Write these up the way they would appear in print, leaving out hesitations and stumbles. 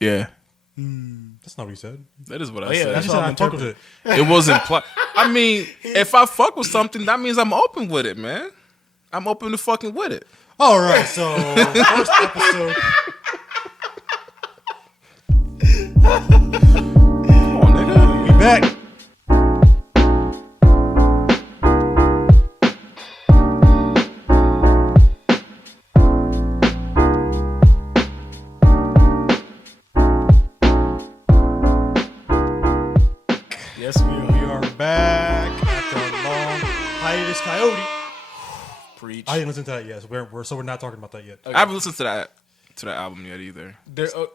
Yeah. That's not what he said. That is what I said. That's just how I fuck with it. It wasn't. I mean, if I fuck with something, that means I'm open with it, man. I'm open to fucking with it. All right, so first episode. Come on, nigga. We back. Yes, we are Back after a long hiatus, Coyote. Preach. I didn't listen to that yet. So we're not talking about that yet. I haven't listened to that album yet either.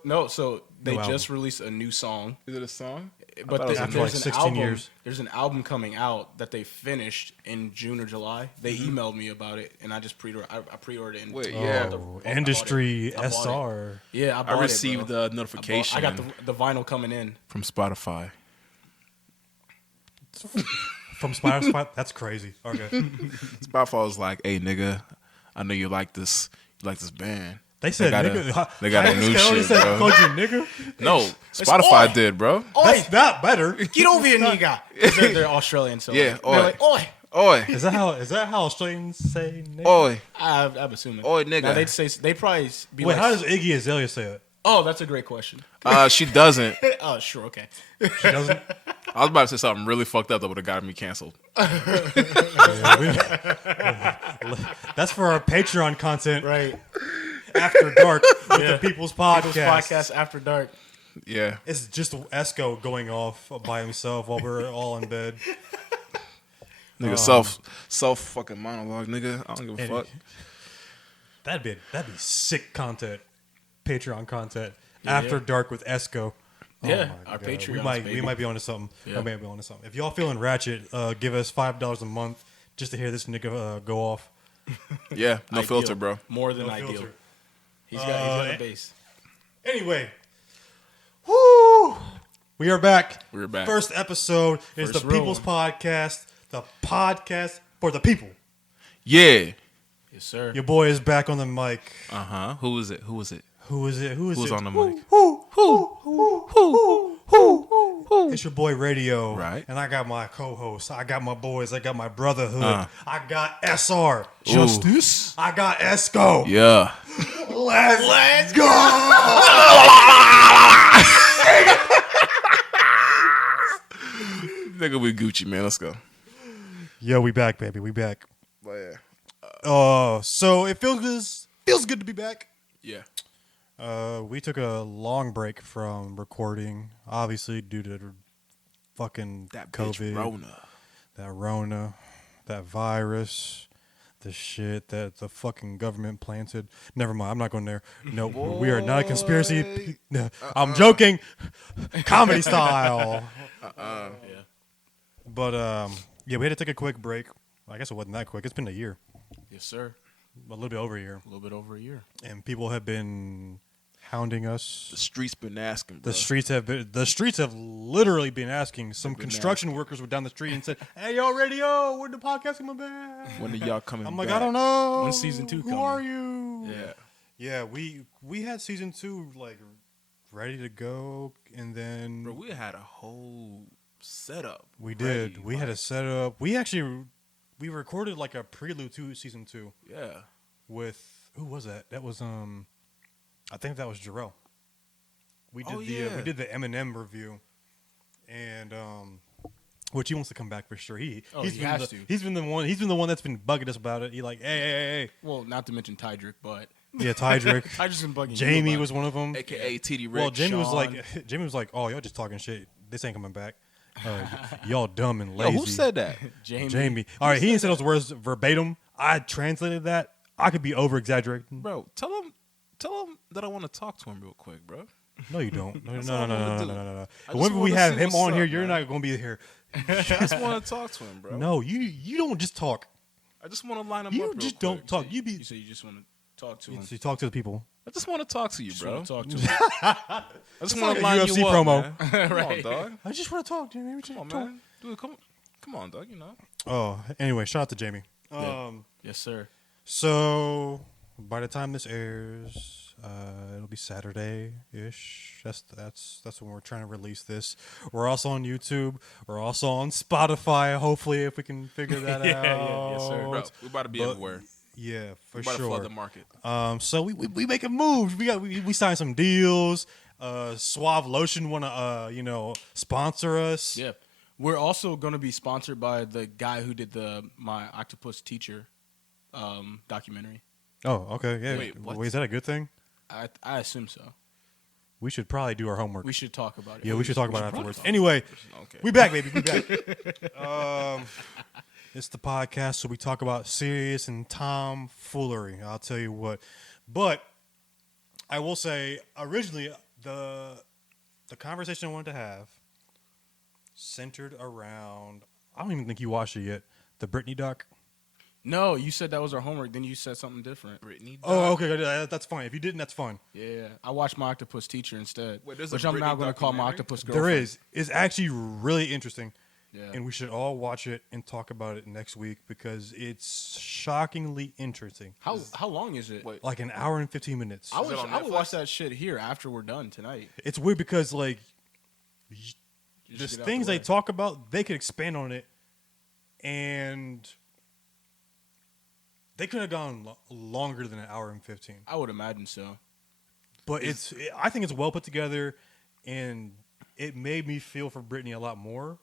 No, so they No just album. released a new song. Is it a song? But I thought it was after there's like an 16 album. years. There's an album coming out that they finished in June or July. They emailed me about it, and I just pre-ordered. I pre-ordered it. And Wait, yeah. Oh, I bought industry it. I bought SR. Yeah, I bought I received it, bro. the notification I got the vinyl coming in. from Spotify. From Spotify. That's crazy. Okay. Spotify was like, "Hey, nigga, I know you like this. You like this band." They said got nigga. they got a new Coyote shit, said, bro. called you nigga. No, Spotify oi. did, bro. That's not better. Get over here, nigga. They're Australian, so Yeah, they're oi. like, oi. Oi, Is that how Australians say nigga? oi, I'm assuming. oi, nigga. Now they probably be Wait, like, how does Iggy Azalea say it? oh, that's a great question. She doesn't. Oh, sure, okay. She doesn't. I was about to say something really fucked up that would have gotten me canceled. That's for our Patreon content. Right. After dark with the People's Podcast. Podcast After Dark. Yeah. It's just Esco going off by himself while we're all in bed. Nigga, self fucking monologue, nigga. I don't give a fuck. That'd be sick content. Patreon content. After dark with Esco. Yeah, my our God. Patreons, We might be onto something. Yeah. We might be onto something. If y'all feeling ratchet, give us $5 a month just to hear this nigga go off. Yeah, no Ideal. filter, bro. More than No ideal. filter. He's got a base. Anyway, whoo! We are back. We're back. First episode is First the People's Podcast, the podcast for the people. Yeah. Yes, sir. Your boy is back on the mic. Who is it? Who is it? Who's on the mic? It's your boy Radio. Right. And I got my co-host. I got my boys. I got my brotherhood. I got SR. Justice. I got Esco. Yeah. Let's go. Nigga, we Gucci, man. Let's go. Yo, we back, baby. We back. But yeah. So it feels good to be back. Yeah. We took a long break from recording, obviously due to fucking That bitch COVID, Rona. that virus, the shit that the fucking government planted. Never mind, I'm not going there. No, we are not a conspiracy. No, I'm joking. Comedy style. Yeah. But yeah, we had to take a quick break. I guess it wasn't that quick. It's been a year, Yes, sir. a little bit over a year, A little bit over a year. and people have been hounding us. The streets been asking, bro. The streets have literally been asking. Some They've been construction workers were down the street and said, "Hey, yo, Radio, when the podcast coming back?" When are y'all coming I'm like, back? I don't know. When's season 2 Who coming? are you? Yeah. Yeah, we had season 2 like ready to go, and then Bro, we had a whole setup. we ready, did. We had a setup. We recorded like a prelude to season 2 Yeah. with who was that? That was I think that was Jarrell. We did yeah. we did the Eminem review, and which he wants to come back for sure. He's been the one that's been bugging us about it. He like, hey. Well, not to mention Tydrick, but Yeah, Tydrick. Tydrick's been bugging. Jamie you about was one of them. AKA TD Rick. Well, Jamie was Sean. like, oh, y'all just talking shit. This ain't coming back. Y'all dumb and Yo, lazy. who said that? it. Jamie. All right, he didn't say those words verbatim. I translated that. I could be over exaggerating. Bro, tell him that I want to talk to him real quick, bro. No, you don't. No. That's all I wanna do. No. I just Whenever we wanna have see him what's on up, here, you're man. not gonna be here. I just want to talk to him, bro. No, you don't just talk. I just want to line him up You real just quick. don't talk. You say you just want to talk to him. You talk to the people. I just want to talk to you, Just bro. want to talk to him. I just want like to a line UFC you up, promo. man. Come on, Right. dog. I just want to talk, Jamie. Come on, man. Dude, come on, dog. You know. Oh, anyway, shout out to Jamie. Yeah. Yes, sir. So by the time this airs, It'll be Saturday-ish. That's when we're trying to release this. We're also on YouTube. We're also on Spotify. Hopefully, if we can figure that out. Yes, sir. Bro, we about to be everywhere. Yeah, for We about to sure. flood the market. So we making moves. We signed some deals. Suave Lotion wanna sponsor us. Yeah. We're also going to be sponsored by the guy who did my Octopus Teacher documentary. Oh, okay. Yeah. Wait, what? Is that a good thing? I assume so. We should probably do our homework. We should talk about it. Yeah, we should talk about it probably afterwards. talk. Anyway, Okay. we back, baby. We back. It's the podcast, so we talk about serious and tomfoolery. I'll tell you what. But I will say, originally, the conversation I wanted to have centered around. I don't even think you watched it yet. The Britney doc. No, you said that was our homework. Then you said something different. Britney. Oh, okay. That's fine. If you didn't, that's fine. Yeah, I watched my Octopus Teacher instead. Wait, there's a which I'm now Britney going to call my documentary? Octopus Girlfriend. There is. It's actually really interesting. Yeah. And we should all watch it and talk about it next week because it's shockingly interesting. How long is it? Wait. Like an hour and 15 minutes. I Is it on would Netflix? watch that shit here after we're done tonight. It's weird because like Just the get out things the they way. talk about, they could expand on it, and they could have gone longer than an hour and 15. I would imagine so. But I think it's well put together, and it made me feel for Britney a lot more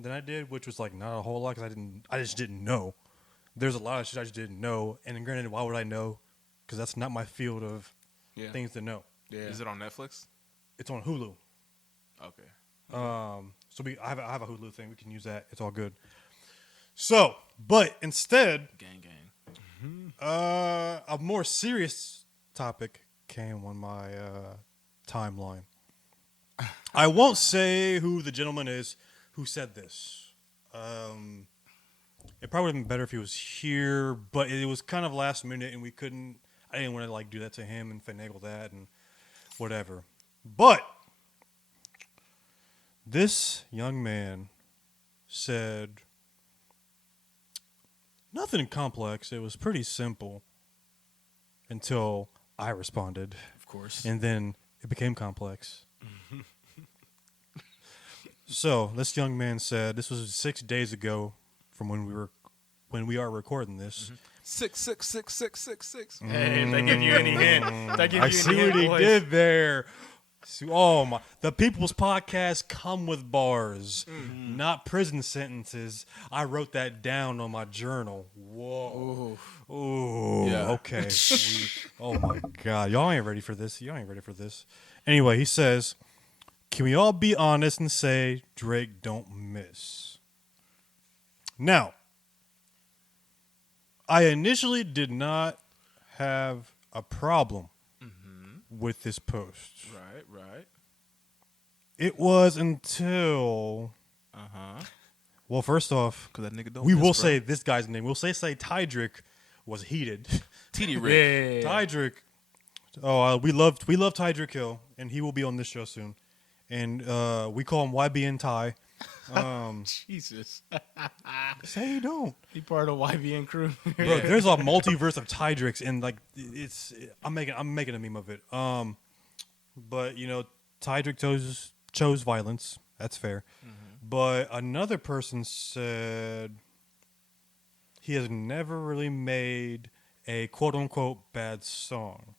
than I did, which was like not a whole lot because I just didn't know. There's a lot of shit I just didn't know, and then granted, why would I know? Because that's not my field of things to know. Yeah. Is it on Netflix? It's on Hulu. Okay. So I have a Hulu thing. We can use that. It's all good. So, but instead, Gang, gang. a more serious topic came on my timeline. I won't say who the gentleman is who said this. It probably would have been better if he was here, but it was kind of last minute, and I didn't want to like do that to him and finagle that and whatever. But this young man said nothing complex. It was pretty simple until I responded. Of course. And then it became complex. So this young man said, this was 6 days ago from when we are recording this. 6666666. Hey, if they give you any hint. I see what he did there. Oh my! The People's Podcast come with bars, not prison sentences. I wrote that down on my journal. Whoa! Ooh. Yeah. Okay. Oh my God! Y'all ain't ready for this. Anyway, he says, "Can we all be honest and say Drake don't miss?" Now, I initially did not have a problem with this post. Right. It was until, well, first off, Because that nigga don't we miss, will bro. say this guy's name. We'll say Tydrick was heated. TD Rick. Yeah. Tydrick. Oh, we love Tydrick Hill, and he will be on this show soon. And we call him YBN Ty. Jesus. Say you don't. He part of the YBN crew. Bro, there's a multiverse of Tydricks, and like I'm making a meme of it. But Tydrick chose violence. That's fair. But another person said he has never really made a quote unquote bad song.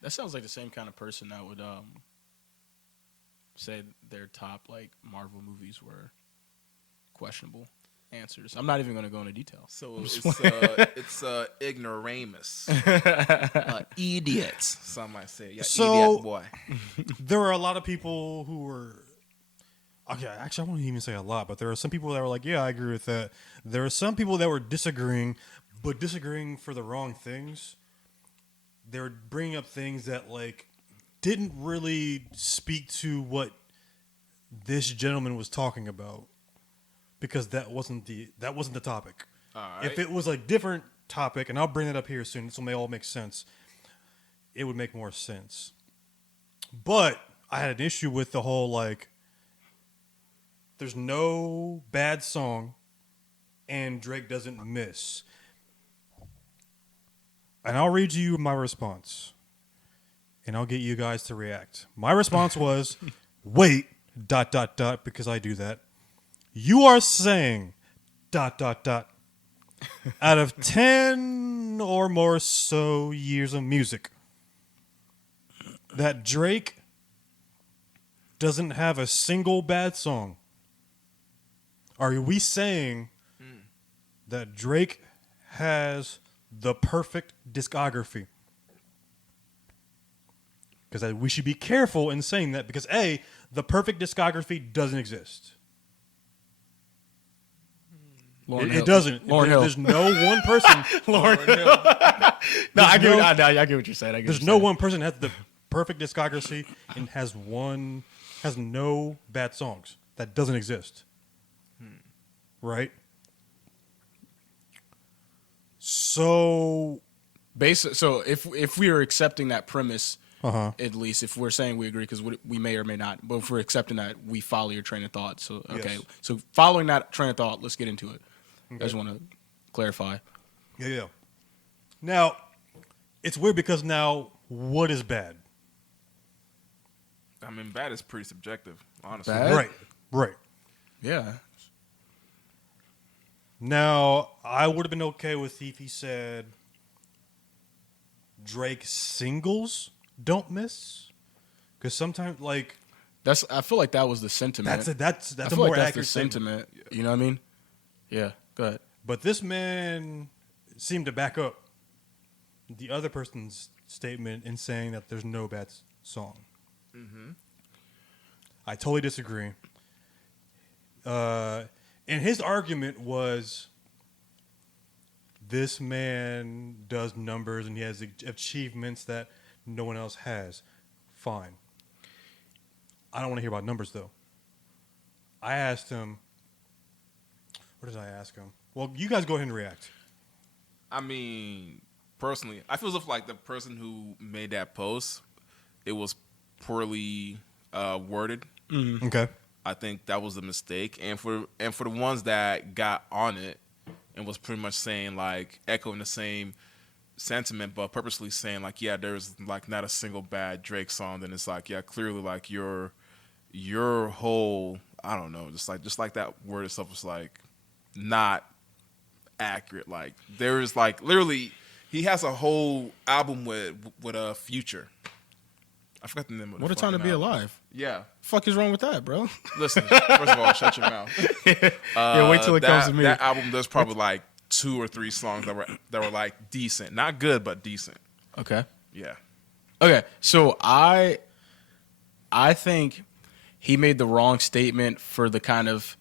That sounds like the same kind of person that would say their top like Marvel movies were questionable answers. I'm not even going to go into detail. So it's ignoramus. Idiots. Some might say. Yeah, So- idiot boy. There were a lot of people who were. Okay, actually, I won't even say a lot, but there are some people that were like, "Yeah, I agree with that." There are some people that were disagreeing, but disagreeing for the wrong things. They were bringing up things that like didn't really speak to what this gentleman was talking about, because that wasn't the topic. All right. If it was a different topic, and I'll bring that up here soon, this will all make sense. It would make more sense. But I had an issue with the whole like, there's no bad song, and Drake doesn't miss. And I'll read you my response. and I'll get you guys to react. My response was, wait, ... because I do that. You are saying ... out of 10 or more so years of music that Drake doesn't have a single bad song. Are we saying that Drake has the perfect discography? Because we should be careful in saying that because A, the perfect discography doesn't exist. It doesn't. There's no one person. Lauren Hill. No, I get what you're saying. There's no one person that has the perfect discography and has no bad songs. That doesn't exist. Right? So if we are accepting that premise, at least if we're saying we agree, because we may or may not, but if we're accepting that, we follow your train of thought. So okay, yes. So following that train of thought, let's get into it. Okay. I just want to clarify. Yeah. Now, it's weird because now, what is bad? I mean, bad is pretty subjective, honestly. Bad? Right. Yeah. Now, I would have been okay with if he said Drake singles don't miss, because sometimes I feel like that was the sentiment. That's a more accurate sentiment. You know what I mean? Yeah. Go ahead. But this man seemed to back up the other person's statement in saying that there's no bad song. Mm-hmm. I totally disagree. And his argument was this man does numbers and he has achievements that no one else has. Fine. I don't want to hear about numbers, though. I asked him... What did I ask him? Well, you guys go ahead and react. I mean, personally, I feel as if like the person who made that post, it was poorly worded. Mm-hmm. Okay. I think that was a mistake. And for the ones that got on it and was pretty much saying like echoing the same sentiment, but purposely saying like, yeah, there's like not a single bad Drake song, then it's like, yeah, clearly like your whole, I don't know, just like that word itself was like not accurate. Like there is like literally he has a whole album with a Future. I forgot the name of it. What a time to be alive. Yeah. Fuck is wrong with that, bro? Listen, first of all, shut your mouth. Yeah, wait till it comes to me. That album, there's probably like 2 or 3 songs that were like decent. Not good, but decent. Okay. Yeah. Okay, so I think he made the wrong statement for the kind of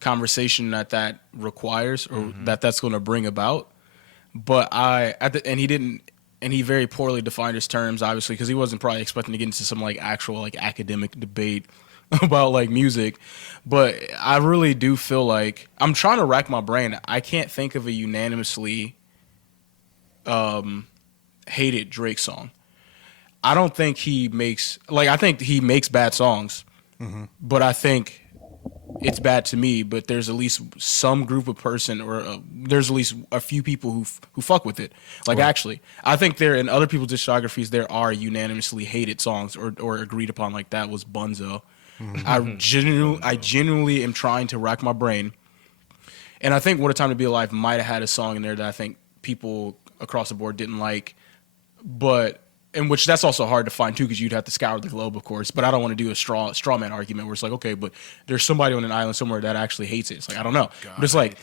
conversation that requires or that's going to bring about. But he very poorly defined his terms, obviously, because he wasn't probably expecting to get into some like actual like academic debate about like music. But I really do feel like I'm trying to rack my brain. I can't think of a unanimously hated Drake song. I don't think he makes I think he makes bad songs, but I think it's bad to me. But there's at least some group of person, or there's at least a few people who fuck with it. Like, right. Actually, I think there in other people's discographies there are unanimously hated songs or agreed upon. Like that was Bunzo. I genuinely am trying to rack my brain, and I think What a Time to Be Alive might have had a song in there that I think people across the board didn't like, but. In which that's also hard to find too, because you'd have to scour the globe, of course. But I don't want to do a straw man argument where it's like, okay, but there's somebody on an island somewhere that actually hates it. It's like, I don't know. God, but it's like,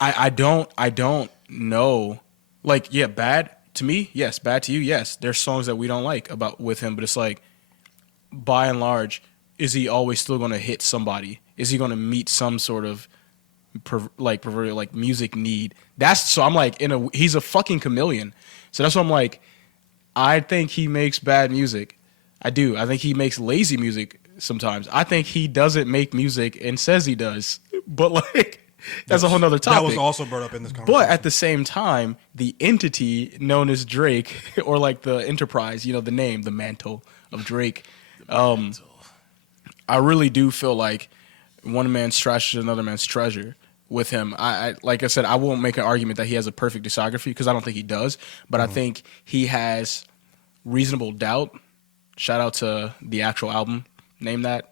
I don't know. Like, yeah, bad to me, yes. Bad to you, yes. There's songs that we don't like with him, but it's like, by and large, is he always still going to hit somebody? Is he going to meet some sort of proverbial like music need? So I'm like, he's a fucking chameleon. So that's what I'm like. I think he makes bad music. I do. I think he makes lazy music sometimes. I think he doesn't make music and says he does. But like, that's a whole nother topic. That was also brought up in this conversation. But at the same time, the entity known as Drake, or like the enterprise, the name, the mantle of Drake, I really do feel like one man's trash is another man's treasure. With him, I like I said, I won't make an argument that he has a perfect discography because I don't think he does, but I think he has Reasonable Doubt. Shout out to the actual album. Name that.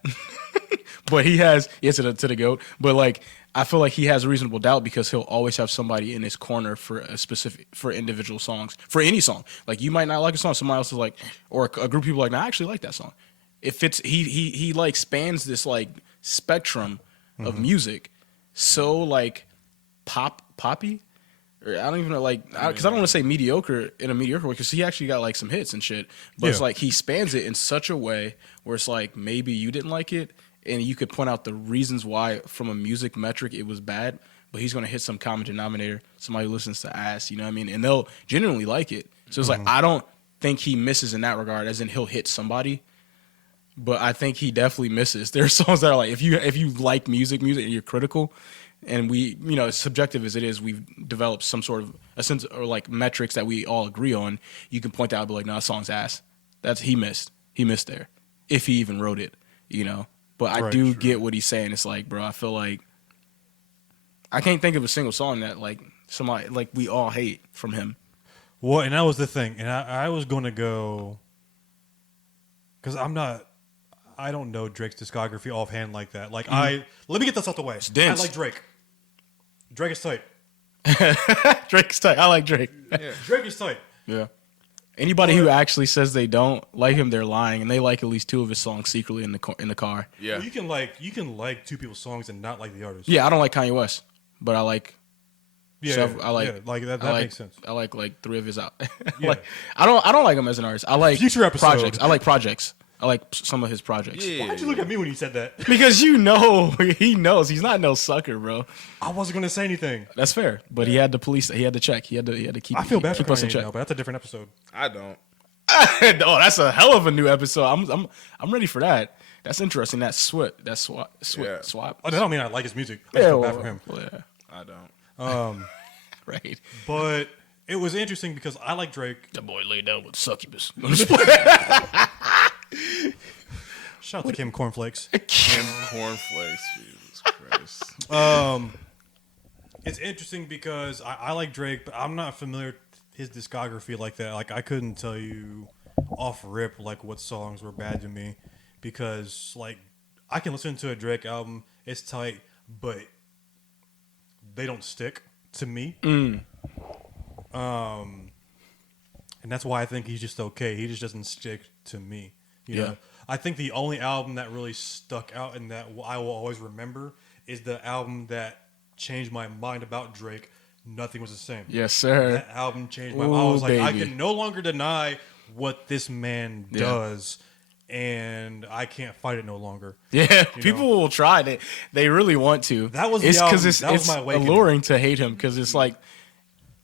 But he has, to the GOAT. But like, I feel like he has Reasonable Doubt because he'll always have somebody in his corner for individual songs, for any song. Like you might not like a song, somebody else is like, or a group of people are like, no, I actually like that song. It fits. He like spans this like spectrum of music, so like poppy. Or I don't even know, like, because I don't want to say mediocre in a mediocre way, because he actually got like some hits and shit. But it's like he spans it in such a way where it's like maybe you didn't like it, and you could point out the reasons why from a music metric it was bad. But he's gonna hit some common denominator. Somebody who listens to ass, you know what I mean, and they'll genuinely like it. So it's like I don't think he misses in that regard, as in he'll hit somebody. But I think he definitely misses. There are songs that are like, if you like music and you're critical. And we, as subjective as it is, we've developed some sort of a sense or like metrics that we all agree on. You can point out and be like, no, that song's ass. He missed there. If he even wrote it, But I do get what he's saying. It's like, bro, I feel like I can't think of a single song that like somebody like we all hate from him. Well, and that was the thing. And I was going to go, because I don't know Drake's discography offhand like that. Like let me get this out the way. It's dense. I like Drake. Drake is tight. Drake's tight. I like Drake. Yeah. Drake is tight. Yeah. Anybody who actually says they don't like him, they're lying, and they like at least two of his songs secretly in the car. Yeah. Well, you can like two people's songs and not like the artist. Yeah, I don't like Kanye West, but I like. That makes sense. I like three of his out. Yeah. Like I don't like him as an artist. I like Future episode. projects. I like projects. I like some of his projects. Yeah. Why'd you look at me when you said that? Because he knows. He's not no sucker, bro. I wasn't going to say anything. That's fair. But he had to police. He had to check. He had to keep. I feel bad for keep us in Kanye check. now, but that's a different episode. I don't. Oh, that's a hell of a new episode. I'm ready for that. That's interesting. That swap. Yeah. Swap. Oh, that don't mean I like his music. I feel bad for him. Well, yeah. I don't. Right. But it was interesting because I like Drake. That boy laid down with succubus. Shout out to Kim Cornflakes. Kim Cornflakes. Jesus Christ. It's interesting because I like Drake, but I'm not familiar with his discography like that. Like I couldn't tell you off rip like what songs were bad to me, because like I can listen to a Drake album, it's tight, but they don't stick to me. And that's why I think he's just okay. He just doesn't stick to me. You know? I think the only album that really stuck out and that I will always remember is the album that changed my mind about Drake. Nothing Was the Same. Yes, sir. That album changed my mind. I was like, baby. I can no longer deny what this man does, and I can't fight it no longer. Yeah, people will try. They really want to. That was it's the album. It's That was my awakening. alluring to hate him because it's like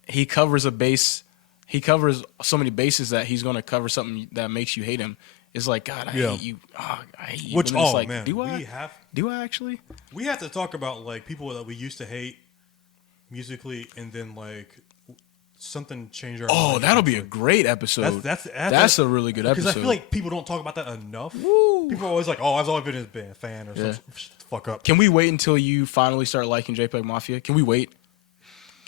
he covers a base. He covers so many bases that he's going to cover something that makes you hate him. It's like, God, I hate you. Oh, I hate you. Which, And it's oh like, man, do I actually? We have to talk about like people that we used to hate musically, and then like something changed our. Oh, mind. that'll be a great episode. That's a really good episode. Because I feel like people don't talk about that enough. Woo. People are always like, "Oh, I've always been a fan," or something. Shut the fuck up. Can we wait until you finally start liking JPEG Mafia? Can we wait?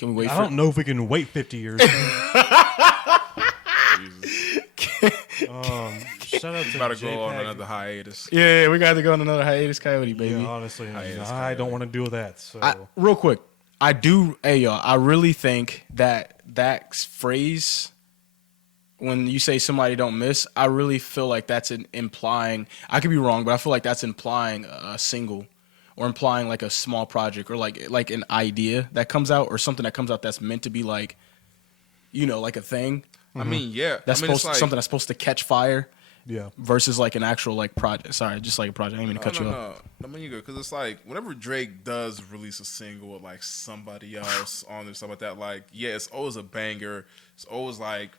I don't know if we can wait 50 years. Shout out to About to JPEG. go on another hiatus. Yeah, we got to go on another hiatus, Coyote, baby. Yeah, honestly, I don't want to do that. So Real quick, I really think that phrase, when you say somebody don't miss, I really feel like that's implying, I could be wrong, but I feel like that's implying a single or implying like a small project or like an idea that comes out or something that comes out that's meant to be like, like a thing. I mean, yeah. That's something that's supposed to catch fire. yeah, Versus like an actual like project. Sorry, just like a project. I didn't mean to cut you off. No. I mean, you go, because it's like whenever Drake does release a single with like somebody else on it, stuff like that. Like, yeah, it's always a banger. It's always like,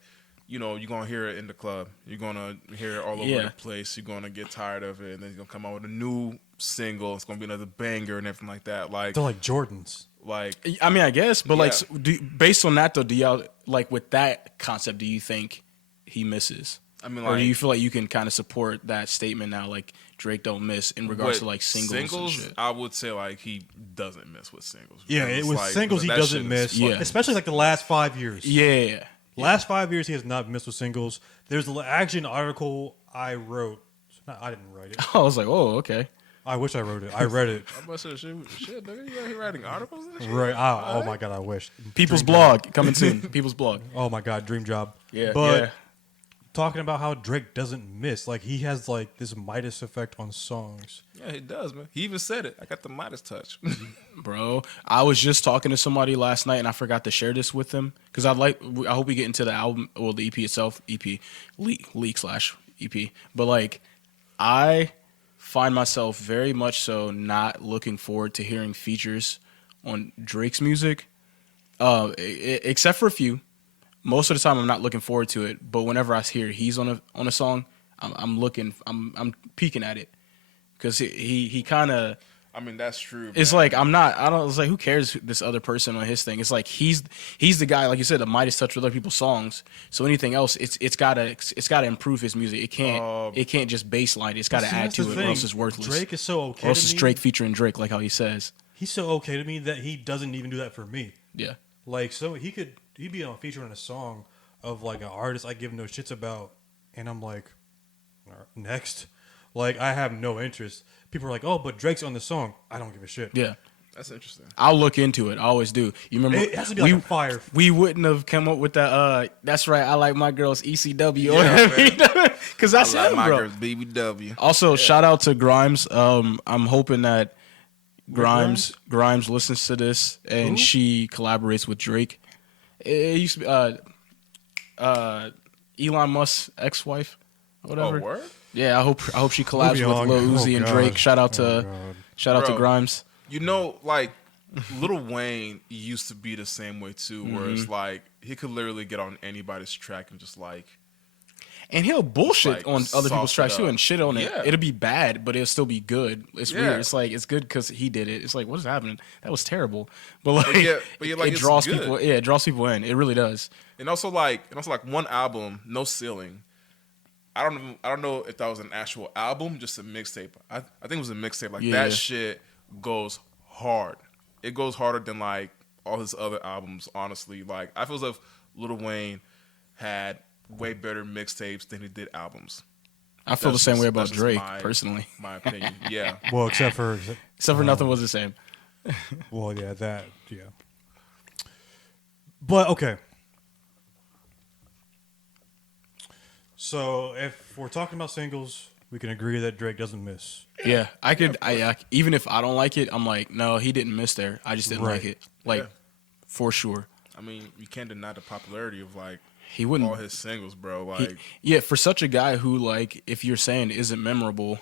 you're gonna hear it in the club. You're gonna hear it all over the place. You're gonna get tired of it, and then he's gonna come out with a new single. It's gonna be another banger and everything like that. Like they're like Jordans. Like, I mean, I guess, but Yeah. based on that though, do y'all like with that concept? Do you think he misses? I mean, Or like, do you feel like you can kind of support that statement now, like Drake don't miss in regards to like singles and shit? I would say like he doesn't miss with singles. Yeah, Because it was like, singles he that doesn't shit miss. is- Yeah. Especially like the last 5 years. Yeah, Last 5 years, he has not missed with singles. There's actually an article I wrote. I didn't write it. I was like, oh, okay. I wish I wrote it. I read it. I'm about to say, shit, nigga, you out here writing articles and shit? Right. Oh my God, I wish. People's Dream blog job. coming soon. People's blog. Oh my God, dream job. Yeah, But yeah. talking about how Drake doesn't miss. Like, he has, like, this Midas effect on songs. Yeah, he does, man. He even said it. I got the Midas touch. Bro, I was just talking to somebody last night and I forgot to share this with them because I hope we get into the album, well, the EP itself, leak/EP. But like, I find myself very much so not looking forward to hearing features on Drake's music, except for a few. Most of the time, I'm not looking forward to it. But whenever I hear he's on a song, I'm peeking at it because he kind of. I mean, that's true. It's man. like it's like, who cares this other person on his thing? It's like he's the guy, like you said, the Midas touch with other people's songs. So anything else, it's gotta improve his music. It can't just baseline it. It's gotta add to it, or else it's worthless. Drake is so okay or else to it's me. Drake featuring Drake, like how he says. He's so okay to me that he doesn't even do that for me. Yeah. Like, so he'd be on a feature on a song of like an artist I give no shits about, and I'm like, next. Like, I have no interest. People are like, oh, but Drake's on the song. I don't give a shit. Yeah. That's interesting. I'll look into it. I always do. You remember? It has to be like a fire. We wouldn't have come up with that. That's right. I like my girls ECW. Yeah, Because that's I like him, my bro. girls BBW. Also, shout out to Grimes. I'm hoping that Grimes listens to this and Who? she collaborates with Drake. It used to be Elon Musk's ex-wife, or whatever. Oh, word? Yeah, I hope she collabs Moving with on. Lil Uzi and God. Drake. Shout out Oh, to God. Grimes. You know, like, Lil Wayne used to be the same way, too, where it's like, he could literally get on anybody's track and just, like... And he'll bullshit like, on other people's sauce it tracks too up. and shit on it. Yeah. It'll be bad, but it'll still be good. It's Yeah. weird. It's like, it's good because he did it. It's like, what is happening? That was terrible. But like, like, it it's draws good. people. Yeah, it draws people in. It really does. And also, like, one album, No Ceiling. I don't know if that was an actual album, just a mixtape. I think it was a mixtape. Like, Yeah. that shit goes hard. It goes harder than, like, all his other albums, honestly. Like, I feel as if Lil Wayne had way better mixtapes than he did albums. I feel the same way about That's just Drake, personally. My opinion. Yeah. Well, except for Nothing was the same. yeah, yeah. But okay. So if we're talking about singles, we can agree that Drake doesn't miss. Yeah, I even if I don't like it, I'm like, no, he didn't miss there. I just didn't like Right. it. Like, Yeah. for sure. I mean, you can't deny the popularity of, like, He wouldn't. all his singles, bro. Like, Yeah, for such a guy who, like, if you're saying isn't memorable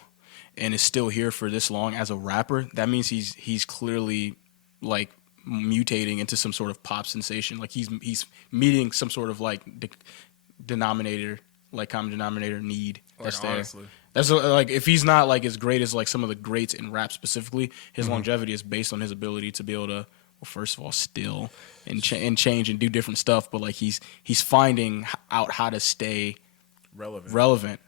and is still here for this long as a rapper, that means he's clearly, like, mutating into some sort of pop sensation. Like, he's meeting some sort of, like, denominator, like, common denominator need that's there. honestly. That's like, if he's not, like, as great as, like, some of the greats in rap specifically, his longevity is based on his ability to be able to, well, first of all, still and change and do different stuff, but like he's finding out how to stay relevant.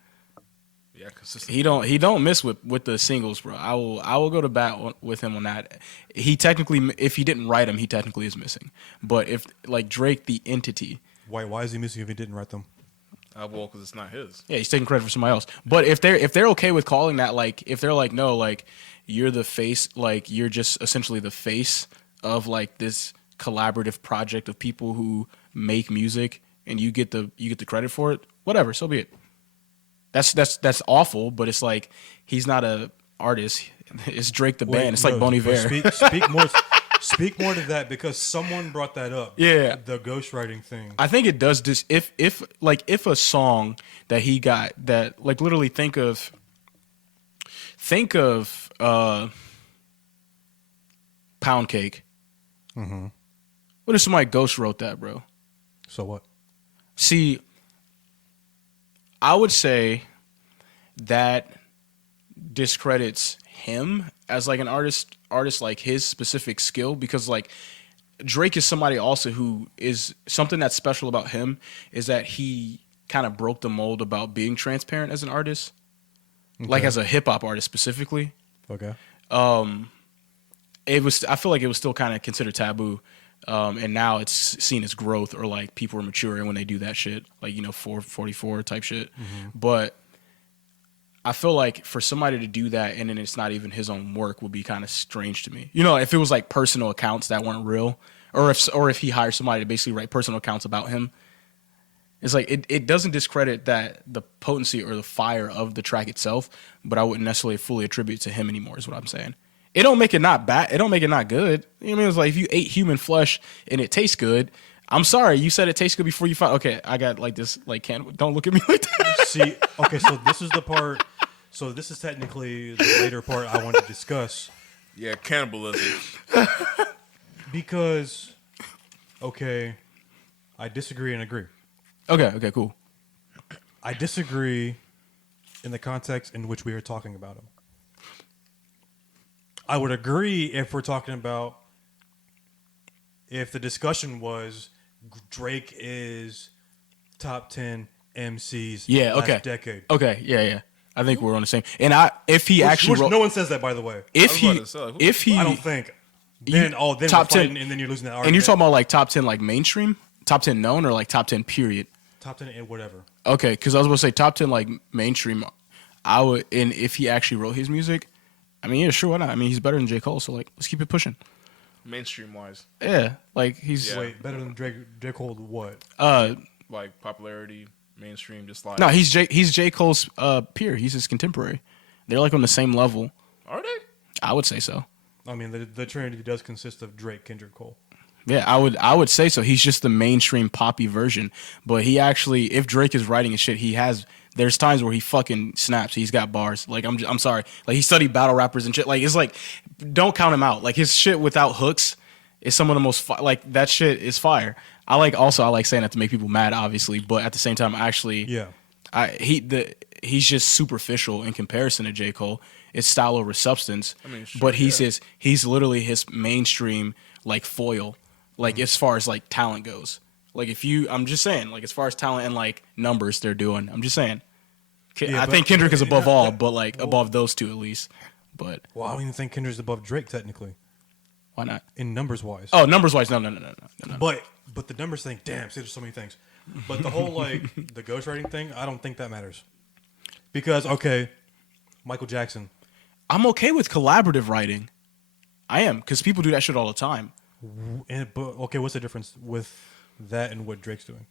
Yeah, consistent. He don't miss with the singles, bro. I will go to bat with him on that. He technically, if he didn't write them, he technically is missing. But if, like, Drake, the entity, Why is he missing if he didn't write them? Well, because it's not his. yeah, he's taking credit for somebody else. But if they're okay with calling that, like, if they're like, no, like, you're the face, like, you're just essentially the face of, like, this collaborative project of people who make music, and you get the credit for it, whatever, so be it. That's awful, but it's like, he's not a artist. It's Drake the band. It's like Bon Iver. Speak more to that, because someone brought that up. Yeah. The ghostwriting thing. I think it does this if a song that he got that, like, literally think of Pound Cake. Mm-hmm. What if somebody ghost wrote that, bro? So what? See, I would say that discredits him as, like, an artist like his specific skill, because, like, Drake is somebody also who is something that's special about him is that he kind of broke the mold about being transparent as an artist, like as a hip hop artist specifically. Okay. I feel like it was still kind of considered taboo And now it's seen as growth, or like people are maturing when they do that shit, like 444 type shit. But I feel like for somebody to do that and then it's not even his own work would be kind of strange to me. If it was like personal accounts that weren't real, or if he hired somebody to basically write personal accounts about him, it's like it doesn't discredit the potency or the fire of the track itself, but I wouldn't necessarily fully attribute it to him anymore, is what I'm saying. It don't make it not bad. It don't make it not good. You know what I mean? It's like if you ate human flesh and it tastes good, I'm sorry, you said it tastes good before you found. Okay, I got like this, like, don't look at me like that. See, okay, so this is the part. So this is technically the later part I want to discuss. Yeah, cannibalism. Because, okay, I disagree and agree. Okay, cool. I disagree in the context in which we are talking about him. I would agree if we're talking about if the discussion was Drake is top 10 MCs last decade. Okay, yeah. I think we're on the same. And if he no one says that, by the way. If he I don't think. Then top 10, and then you're losing that argument. And you're talking about like top 10 like mainstream, top 10 known, or like top 10 period. Top 10 and whatever. Okay, because I was going to say top 10 like mainstream. I would, and if he actually wrote his music, I mean, yeah, sure, why not? I mean, he's better than J. Cole, so like, let's keep it pushing. Mainstream wise. Yeah, like he's wait, better than J. Cole what? Like popularity, mainstream, just like no, he's J. Cole's peer. He's his contemporary. They're like on the same level. Are they? I would say so. I mean, the Trinity does consist of Drake, Kendrick, Cole. Yeah, I would say so. He's just the mainstream poppy version. But he actually, if Drake is writing his shit, there's times where he fucking snaps. He's got bars. Like I'm sorry. Like he studied battle rappers and shit. Like it's like, don't count him out. Like his shit without hooks is some of the most like that shit is fire. I like saying that to make people mad, obviously, but at the same time, he's just superficial in comparison to J. Cole. It's style over substance. I mean, sure, but he's literally his mainstream like foil. Like as far as like talent goes, like I'm just saying, like as far as talent and like numbers they're doing, I'm just saying. I think Kendrick is above all, but like above those two at least. But I don't even think Kendrick's above Drake technically. Why not? In numbers wise. Oh, numbers wise, no. But the numbers thing, damn, see, there's so many things. But the whole like the ghostwriting thing, I don't think that matters. Because Michael Jackson. I'm okay with collaborative writing. I am, because people do that shit all the time. But what's the difference with that and what Drake's doing?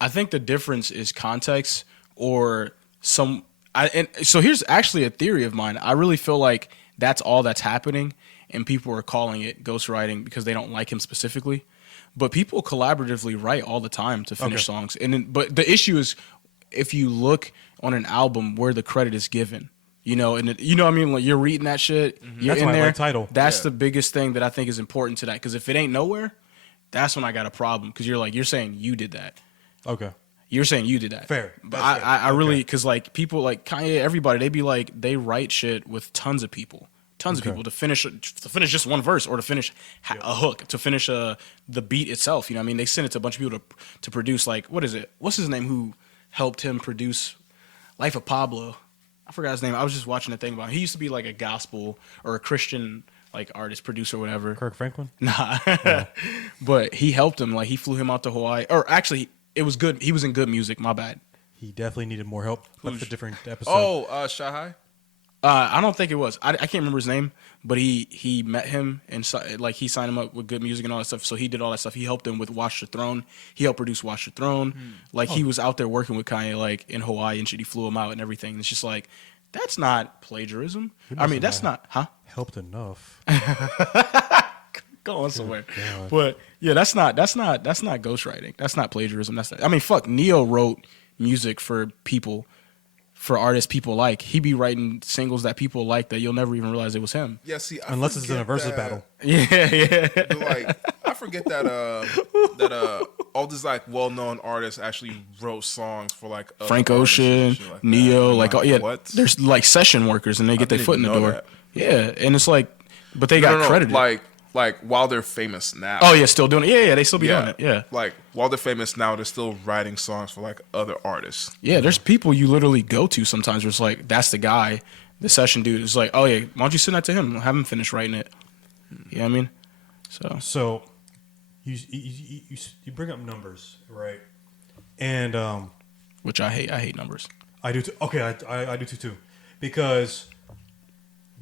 I think the difference is context or so here's actually a theory of mine. I really feel like that's all that's happening, and people are calling it ghostwriting because they don't like him specifically. But people collaboratively write all the time to finish songs. But the issue is if you look on an album where the credit is given. And what I mean? Like you're reading that shit, you're that's in there. Title. That's the biggest thing that I think is important to that. Because if it ain't nowhere, that's when I got a problem. Because you're saying you did that. Okay. You're saying you did that. Fair. But I really, because like people like Kanye, everybody, they be like, they write shit with tons of people to finish just one verse or to finish a hook, to finish the beat itself. You know what I mean? They send it to a bunch of people to produce, like, what is it? What's his name who helped him produce Life of Pablo? I forgot his name. I was just watching a thing about him. He used to be like a gospel or a Christian like artist, producer, whatever. Kirk Franklin? Nah. But he helped him. Like he flew him out to Hawaii. Or actually, it was good. He was in Good Music. My bad. He definitely needed more help. That's a different episode. Oh, Shahai? I don't think it was. I can't remember his name, but he met him and like he signed him up with Good Music and all that stuff. So he did all that stuff. He helped him with Watch the Throne. He helped produce Watch the Throne. Like he was out there working with Kanye like in Hawaii and shit. He flew him out and everything. And it's just like that's not plagiarism. I mean, that's not helped enough. Going somewhere. But yeah, that's not ghostwriting. That's not plagiarism. Fuck. Neo wrote music for people. For artists people like, he be writing singles that people like that you'll never even realize it was him. Yeah, see, unless it's in a versus battle. Yeah. Like, I forget that all these like well-known artists actually wrote songs for like Frank Ocean, like Neo, like what? There's like session workers and they get their foot in the door. That. Yeah, and it's like, but they got credited. Like while they're famous now. Oh yeah, still doing it. Yeah, they still be doing it. Yeah. Like while they're famous now, they're still writing songs for like other artists. Yeah, there's people you literally go to sometimes where it's like, that's the guy, the session dude is like, oh yeah, why don't you send that to him? Have him finish writing it. You know what I mean? So you bring up numbers, right? And which I hate. I hate numbers. I do too. Okay, I do too. Because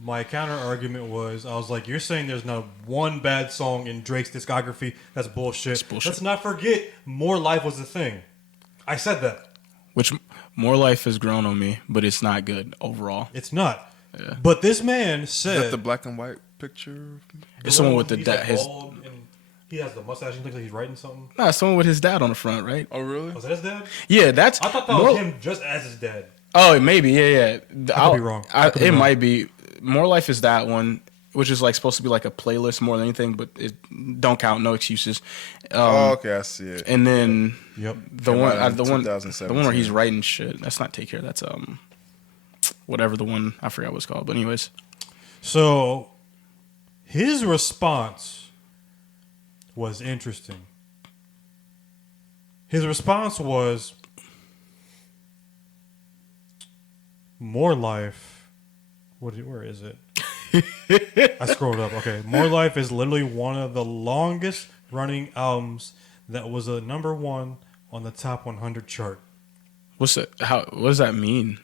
my counter argument was, I was like, you're saying there's not one bad song in Drake's discography. That's bullshit. It's bullshit. Let's not forget, More Life was the thing. I said that. Which More Life has grown on me, but it's not good overall. It's not. Yeah. But this man said... Is that the black and white picture? It's someone with the dad. He has the mustache. He looks like he's writing something. Nah, someone with his dad on the front, right? Oh, really? Was that his dad? Yeah, that's. I thought that was him just as his dad. Oh, maybe. Yeah. I could be wrong. It might be. More Life is that one, which is like supposed to be like a playlist more than anything, but it don't count. No excuses. Okay, I see it. And then Yep. the one in where he's writing shit. That's not Take Care. That's whatever the one, I forgot what it's called. But anyways, so his response was interesting. His response was, More Life. Where is it? I scrolled up. Okay, More Life is literally one of the longest running albums that was a number 1 on the top 100 chart. what's that? What does that mean?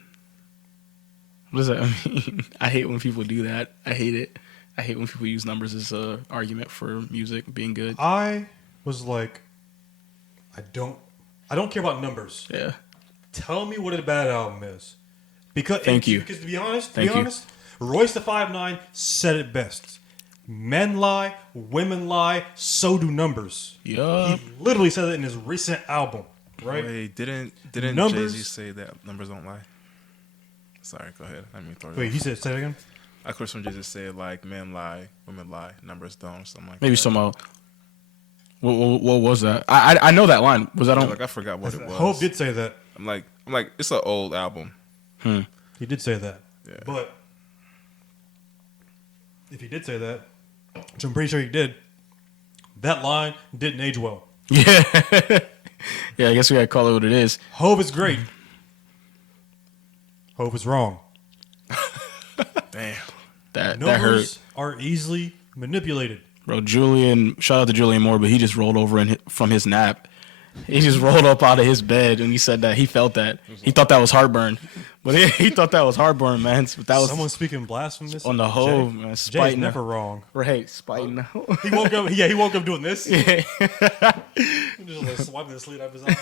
What does that mean? I hate when people do that. I hate it. I hate when people use numbers as an argument for music being good. I was like, I don't care about numbers. Yeah. Tell me what a bad album is. Because Thank you. Because to be honest, Thank you. Royce the 5'9" said it best. Men lie, women lie, so do numbers. Yup. He literally said it in his recent album, right? Wait, didn't Numbers- Jay-Z say that numbers don't lie? Sorry, go ahead. I mean, throw it Wait, off. he said, say it again? I could some Jay-Z say like men lie, women lie, numbers don't, something like Maybe that. some. What was that? I know that line. Was that Yeah, on? like I forgot what it was. Hope did say that. I'm like, it's an old album. He did say that. Yeah. But if he did say that, which I'm pretty sure he did, that line didn't age well. Yeah. Yeah, I guess we gotta call it what it is. Hove is great. Hove is wrong. Damn. That hurt. Numbers are easily manipulated. Bro, shout out to Julian Moore, but he just rolled over from his nap. He just rolled up out of his bed and he said that he felt that. He thought that was heartburn. But he thought that was heartburn, man. But that was Someone speaking blasphemous on the whole, Jay. man. Jay's Spiting. never wrong. Right, spiting. He woke up. Yeah, he woke up doing this. Yeah. Just like swiping the sleep out of his eye.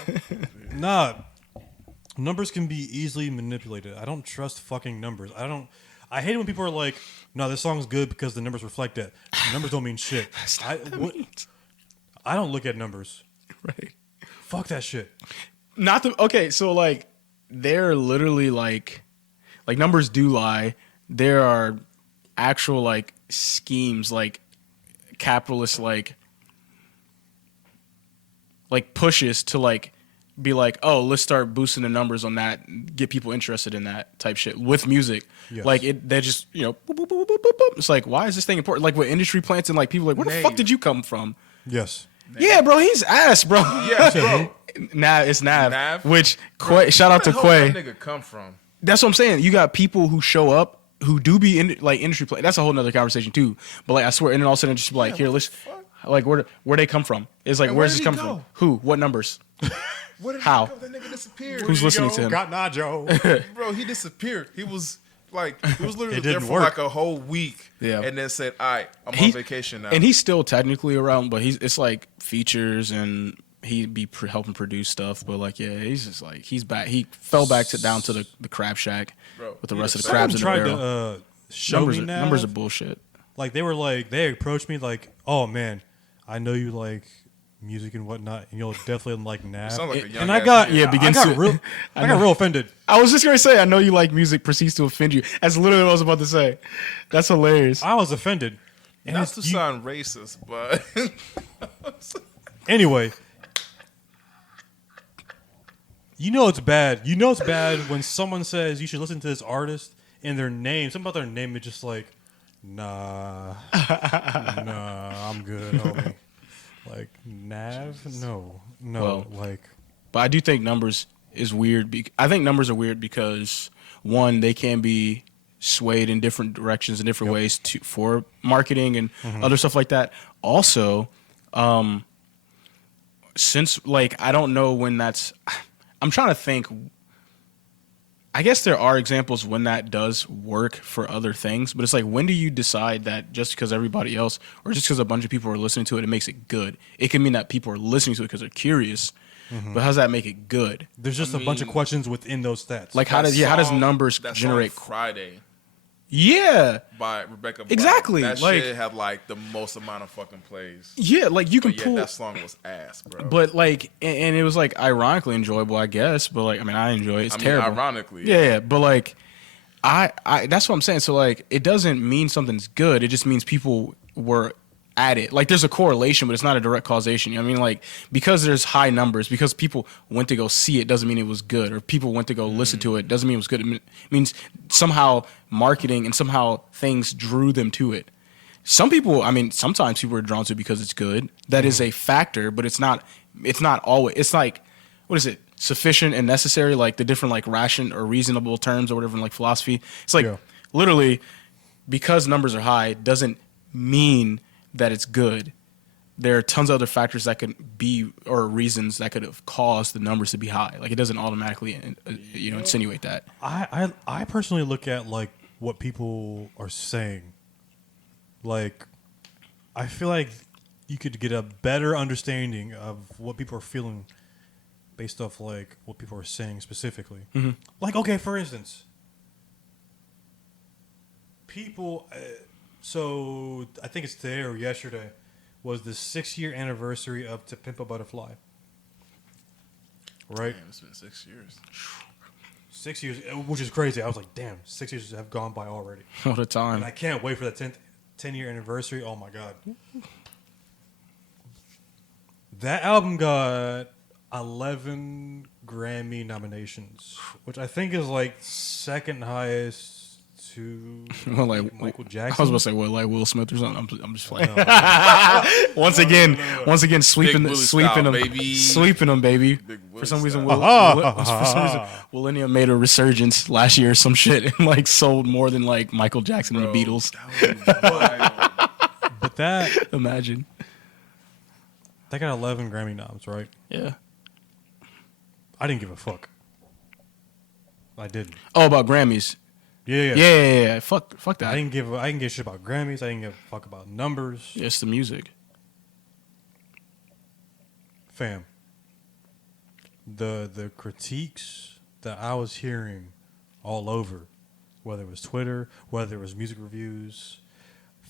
Nah, numbers can be easily manipulated. I don't trust fucking numbers. I hate it when people are like, "No, this song's good because the numbers reflect that." Numbers don't mean shit. I don't look at numbers. Right. Fuck that shit. Okay, so like they're literally like numbers do lie. There are actual like schemes, like capitalist like pushes to like be like, oh, let's start boosting the numbers on that, get people interested in that type shit with music. Yes. Like they're just boop, boop, boop, boop, boop, boop, boop. It's like, why is this thing important? Like with industry plants and like people like, where the fuck did you come from? Yes. Yeah, bro, he's ass, bro. Yeah, bro. It's Nav. Nav? Which Quay, shout out to Where Quay. that nigga come from? That's what I'm saying. You got people who show up who do be in like industry play. That's a whole nother conversation too. But like I swear, and then all of a sudden just be like, here, let's like where they come from. It's like And where's where this did come he from? go? Who? What numbers? Where did How? he go? That nigga disappeared. Who's listening to him? Got Najo. Bro, he disappeared. He was literally It there didn't for work. like a whole week. Yeah. And then said, all right, I'm He- on vacation now. And he's still technically around, but it's like features and he'd be helping produce stuff. But like, yeah, he's just like he's back. He fell back down to the crab shack Bro, with the he rest of the Someone crabs in the tried barrel. to show me now. Numbers are bullshit. Like they approached me like, oh man, I know you like music and whatnot, and you'll definitely like Nav. sound like a young And I ass got, kid. Yeah, I begins got to- real, I got real offended. I was just gonna say, I know you like music, proceeds to offend you. That's literally what I was about to say. That's hilarious. I was offended. And Not it's- to you- sound racist, but anyway, you know it's bad. You know it's bad when someone says you should listen to this artist and their name, something about their name is just like, nah, I'm good, homie. Like Nav, no, Well, like But I do think numbers is weird. I think numbers are weird because one, they can be swayed in different directions in different ways for marketing and other stuff like that. Also, since like I don't know when that's. I'm trying to think. I guess there are examples when that does work for other things, but it's like, when do you decide that just because everybody else or just because a bunch of people are listening to it, it makes it good? It can mean that people are listening to it because they're curious, but how does that make it good? There's just a bunch of questions within those stats. Like how does numbers that generate? song Friday Yeah, by Rebecca Black. Exactly, That like- shit had like the most amount of fucking plays. yeah, like you can But yeah, pull. that song was ass, bro. But like, and it was like ironically enjoyable, I guess. But like, I mean, I enjoy it. It's terrible. Ironically, Yeah. But like, I that's what I'm saying. So like, it doesn't mean something's good. It just means people were at it. Like, there's a correlation, but it's not a direct causation. You know what I mean? Like, because there's high numbers, because people went to go see it, doesn't mean it was good. Or people went to go listen to it, doesn't mean it was good. It means somehow marketing and somehow things drew them to it. Some people, I mean, sometimes people are drawn to it because it's good. That is a factor, but it's not always. It's like, what is it? Sufficient and necessary, like the different like ration or reasonable terms or whatever in like philosophy. It's like literally, because numbers are high doesn't mean that it's good. There are tons of other factors that could be, or reasons that could have caused the numbers to be high. Like, it doesn't automatically insinuate that. I personally look at like what people are saying. Like, I feel like you could get a better understanding of what people are feeling based off like what people are saying specifically. Like, okay, for instance, people. So I think it's today or yesterday was the 6-year anniversary of To Pimp a Butterfly. Right? Damn, it's been 6 years. 6 years, which is crazy. I was like, damn, 6 years have gone by already. What a time. And I can't wait for that 10-year anniversary. Oh my God. That album got 11 Grammy nominations, which I think is like second highest to Well, like Michael I Jackson. was about to say, what, like Will Smith or something. I'm just playing. Once again, sweeping Big Willie sweeping style, them, baby. sweeping them, baby. Big Willie For some reason, style. for some reason, Willennium made a resurgence last year or some shit and like sold more than like Michael Jackson and the Beatles. But that Imagine. got 11 Grammy noms, right? Yeah. I didn't give a fuck. I didn't. Oh, about Grammys. Yeah. Fuck that. I didn't give a shit about Grammys. I didn't give a fuck about numbers. Yeah, it's the music. Fam. The critiques that I was hearing all over, whether it was Twitter, whether it was music reviews,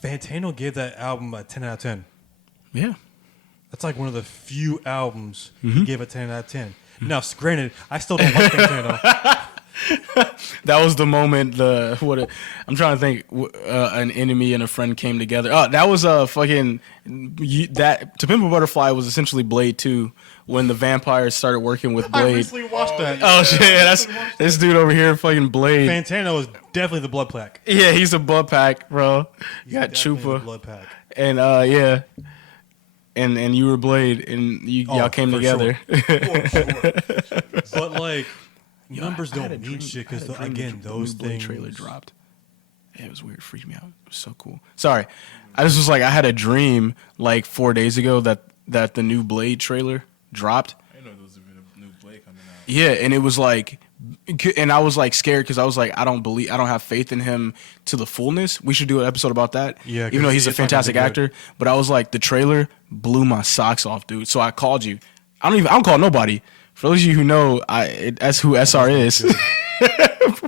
Fantano gave that album a 10 out of 10. Yeah. That's like one of the few albums he gave a 10 out of 10. Now, granted, I still don't like Fantano. That was the moment. I'm trying to think. An enemy and a friend came together. Oh, that was a fucking. That To Pimp a Butterfly was essentially Blade 2 when the vampires started working with I Blade. recently watched that. Oh shit! That's this dude over here, fucking Blade. Fantano is definitely the blood pack. Yeah, he's a blood pack, bro. You got Definitely the Chupa, blood pack. and yeah, and you were Blade, and y'all came for together. Sure. But like, numbers I had a don't mean dream- shit I had because a dream again, the those new Blade things. trailer dropped. Yeah, it was weird. It freaked me out. It was so cool. Sorry, I just was like, I had a dream like 4 days ago that the new Blade trailer dropped. I didn't know there was even a new Blade coming out. Yeah, and it was like, and I was like scared because I was like, I don't have faith in him to the fullness. We should do an episode about that. Yeah, even though he's a it's not gonna be fantastic good. actor. But I was like, the trailer blew my socks off, dude. So I called you. I don't call nobody. For those of you who know, that's who SR is,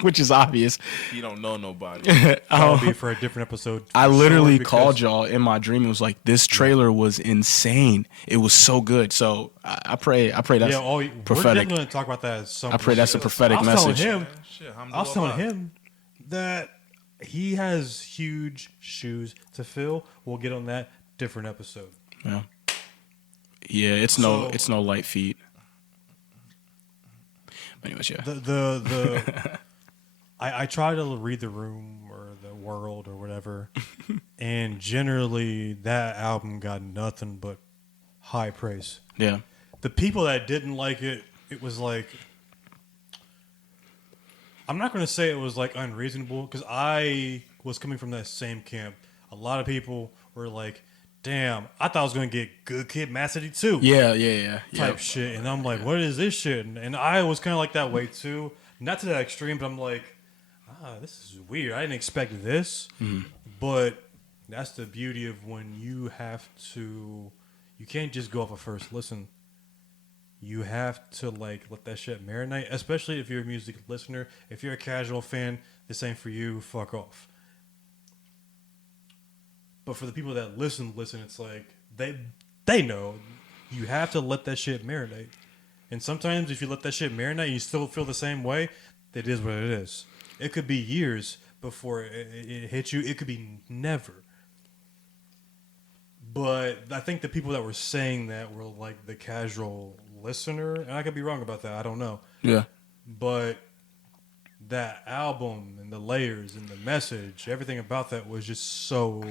which is obvious. You don't know nobody. That'll be for a different episode. I for literally sure, because called y'all in my dream. It was like, this trailer was insane. It was so good. So I pray that's We're prophetic. definitely going to talk about that. At some I pray that's a point. prophetic I was message. Telling him, Shit, I was telling him that he has huge shoes to fill. We'll get on that different episode. Yeah. Yeah, it's no light feat. Anyways, yeah. The I try to read the room or the world or whatever, and generally that album got nothing but high praise. Yeah. The people that didn't like it, it was like, I'm not going to say it was like unreasonable because I was coming from that same camp. A lot of people were like, damn, I thought I was gonna get Good Kid, Mad City 2 Yeah. type shit, and I'm like, what is this shit? And I was kind of like that way too, not to that extreme, but I'm like, this is weird. I didn't expect this, but that's the beauty of when you have to. You can't just go off a first listen. You have to like let that shit marinate, especially if you're a music listener. If you're a casual fan, this ain't for you. Fuck off. But for the people that listen, it's like they know you have to let that shit marinate. And sometimes if you let that shit marinate and you still feel the same way, it is what it is. It could be years before it hits you. It could be never. But I think the people that were saying that were like the casual listener, and I could be wrong about that. I don't know. Yeah. But that album and the layers and the message, everything about that was just so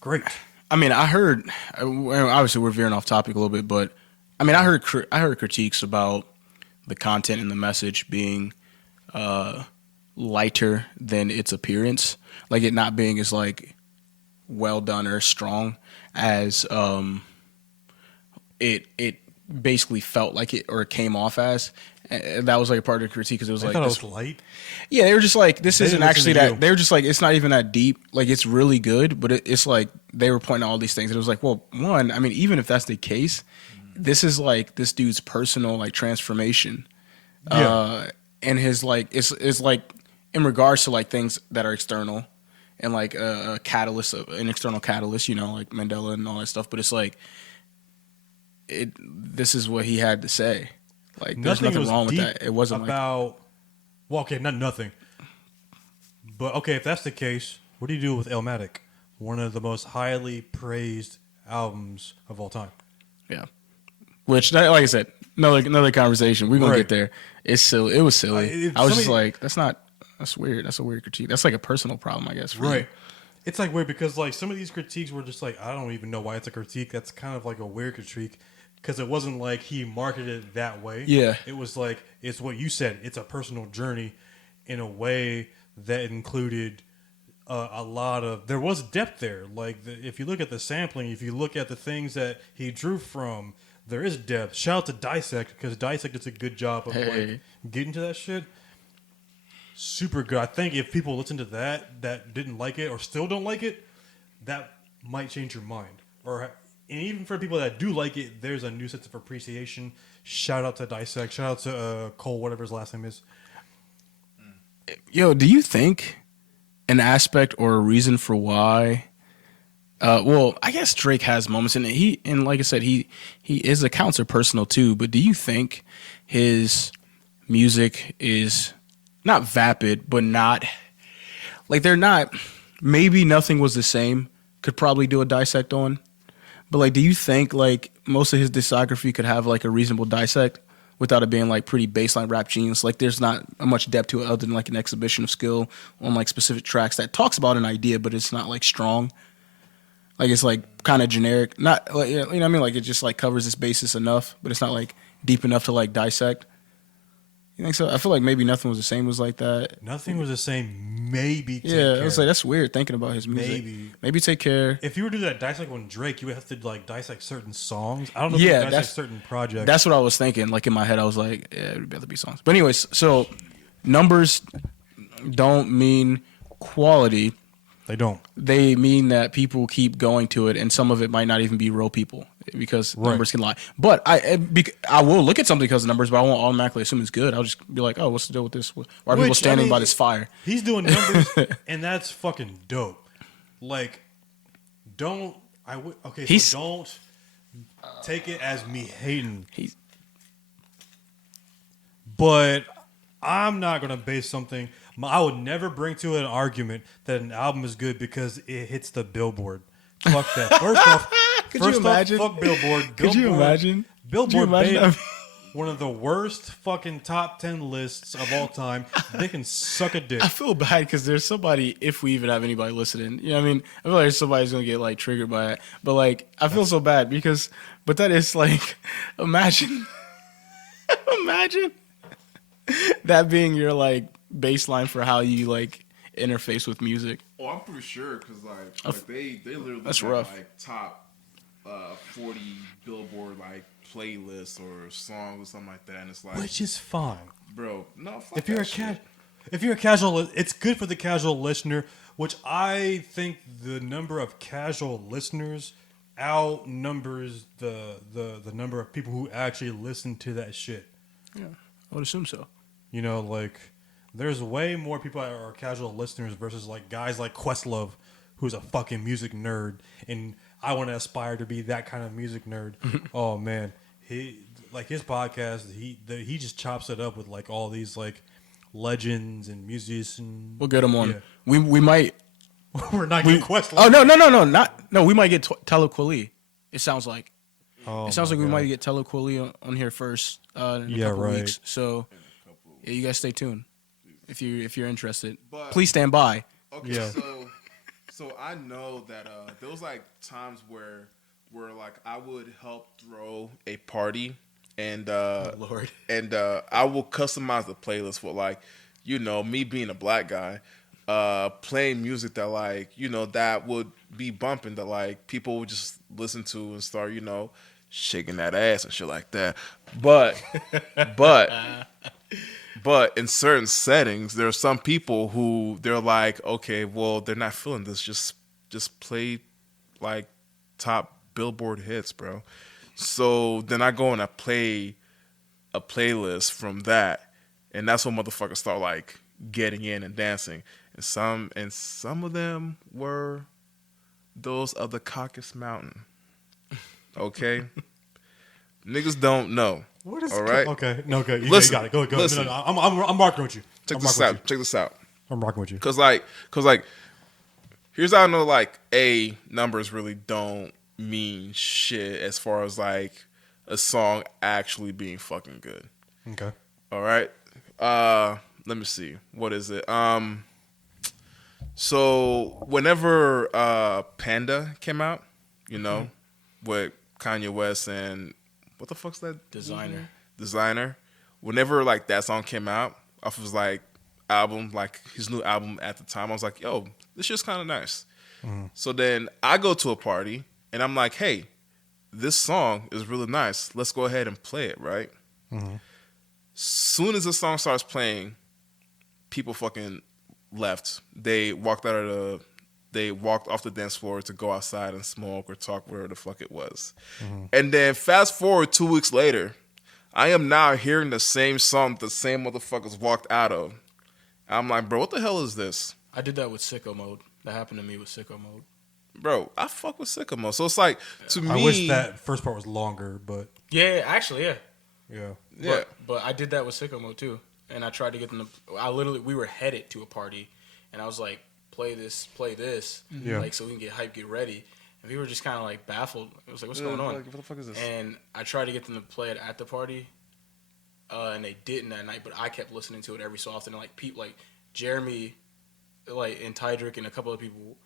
great. I mean, I heard. Obviously, we're veering off topic a little bit, but I mean, I heard critiques about the content and the message being lighter than its appearance, like it not being as like well done or strong as it basically felt like it or it came off as. And that was like a part of the critique because it was I like thought it this, was light. yeah, they were just like, this They isn't didn't actually listen to that. you. They were just like, it's not even that deep. Like, it's really good, but it's like they were pointing out all these things. And it was like, well, one, I mean, even if that's the case, this is like this dude's personal like transformation. Yeah. And his like, it's like in regards to like things that are external and like a catalyst, an external catalyst, you know, like Mandela and all that stuff. But it's like, this is what he had to say. Like, there's nothing was wrong with deep that. It wasn't about. Well, okay, not nothing. But okay, if that's the case, what do you do with Illmatic? One of the most highly praised albums of all time. Yeah. Which, like I said, another conversation. We're gonna Right. get there. It's silly. It was silly. If I was just somebody- like, that's weird. That's a weird critique. That's like a personal problem, I guess. For Right. you. It's like weird because like some of these critiques were just like, I don't even know why it's a critique. That's kind of like a weird critique because it wasn't like he marketed it that way. Yeah. It was like, it's what you said. It's a personal journey in a way that included a lot of, there was depth there. Like if you look at the sampling, if you look at the things that he drew from, there is depth. Shout out to Dissect because Dissect does a good job of like getting to that shit. Super good. I think if people listen to that didn't like it or still don't like it, that might change your mind. And even for people that do like it, there's a new sense of appreciation. Shout out to Dissect. Shout out to Cole, whatever his last name is. Yo, do you think an aspect or a reason for why? Well, I guess Drake has moments, and like I said, his accounts are personal too. But do you think his music is not vapid, but not like they're not? Maybe Nothing Was the Same could probably do a dissect on, but like, do you think like most of his discography could have like a reasonable dissect without it being like pretty baseline rap genius? Like, there's not much depth to it other than like an exhibition of skill on like specific tracks that talks about an idea, but it's not like strong. Like, it's like kind of generic, not like, you know what I mean? Like, it just like covers its basis enough, but it's not like deep enough to like dissect. You think so? I feel like maybe Nothing Was the Same was like that. Nothing Was the Same. Maybe Take Yeah, Care. I was like, that's weird thinking about his music. Maybe Take Care. If you were to do that dissect on Drake, you would have to like dissect certain songs. I don't know if Yeah, you dissect certain projects. That's what I was thinking. Like, in my head, I was like, yeah, it would better be songs. But anyways, so numbers don't mean quality. They don't. They mean that people keep going to it, and some of it might not even be real people because numbers can lie. But I will look at something because of numbers, but I won't automatically assume it's good. I'll just be like, oh, what's the deal with this? Why are people standing by this fire? He's doing numbers, and that's fucking dope. Like, don't take it as me hating. But I'm not gonna base something. I would never bring to an argument that an album is good because it hits the Billboard. Fuck that. First off, fuck Billboard. Could you imagine? Billboard made one of the worst fucking top 10 lists of all time. They can suck a dick. I feel bad because there's somebody, if we even have anybody listening, you know what I mean? I feel like somebody's going to get like triggered by it. But like, I feel so bad because, but that is like, imagine that being your like baseline for how you like interface with music. Oh, I'm pretty sure because like they literally That's got, rough. like top 40 Billboard like playlists or songs or something like that, and it's like, Which is fine. bro, no, fuck If you're that shit. if you're a casual, it's good for the casual listener. Which I think the number of casual listeners outnumbers the number of people who actually listen to that shit. Yeah, I would assume so. You know, like there's way more people that are casual listeners versus like guys like Questlove, who's a fucking music nerd, and I want to aspire to be that kind of music nerd. Oh man, he like his podcast. He just chops it up with like all these like legends and musicians. We'll get him on. Yeah. We might. We're not getting Questlove. Oh no! We might get Telo Kweli. It sounds like. Oh, It sounds like we my might God. get Telo Kweli on here first in a Yeah, couple right. weeks. So yeah, you guys stay tuned if you're interested. But- Please stand by. Okay, Yeah. so I know that there was like times where like I would help throw a party and Lord. and I will customize the playlist for like, you know, me being a black guy, playing music that like, you know, that would be bumping that like people would just listen to and start, you know, shaking that ass and shit like that. But in certain settings, there are some people who they're like, okay, well, they're not feeling this. Just play like top Billboard hits, bro. So then I go and I play a playlist from that, and that's when motherfuckers start like getting in and dancing. And some of them were those of the Caucasus Mountain. Okay, niggas don't know. What is all right? Okay, no, okay. You Listen, got it. Go. listen. No, I'm rocking with you. Check I'm this rocking with out. Check this out. you. I'm rocking with you. Cause like, here's how I know like numbers really don't mean shit as far as like a song actually being fucking good. Okay. All right. Let me see. What is it? So whenever Panda came out, you know, with Kanye West and what the fuck's that? Designer. Whenever like that song came out off of his like album, like his new album at the time, I was like, yo, this shit's kind of nice. So then I go to a party and I'm like, hey, this song is really nice. Let's go ahead and play it, right? Soon as the song starts playing, people fucking left. They walked off the dance floor to go outside and smoke or talk where the fuck it was. And then fast forward 2 weeks later, I am now hearing the same song the same motherfuckers walked out of. I'm like, bro, what the hell is this? I did that with Sicko Mode. That happened to me with Sicko Mode. Bro, I fuck with Sicko Mode. So it's like, to me... I wish that first part was longer, but Yeah, actually, yeah. yeah. Yeah. But I did that with Sicko Mode too, and I tried to get them to. We were headed to a party, and I was like, play this, Yeah. like so we can get hype, get ready. And we were just kind of like baffled. It was like, what's going on? Like, what the fuck is this? And I tried to get them to play it at the party, and they didn't that night. But I kept listening to it every so often. And like like Jeremy, like and Tydrick and a couple of people.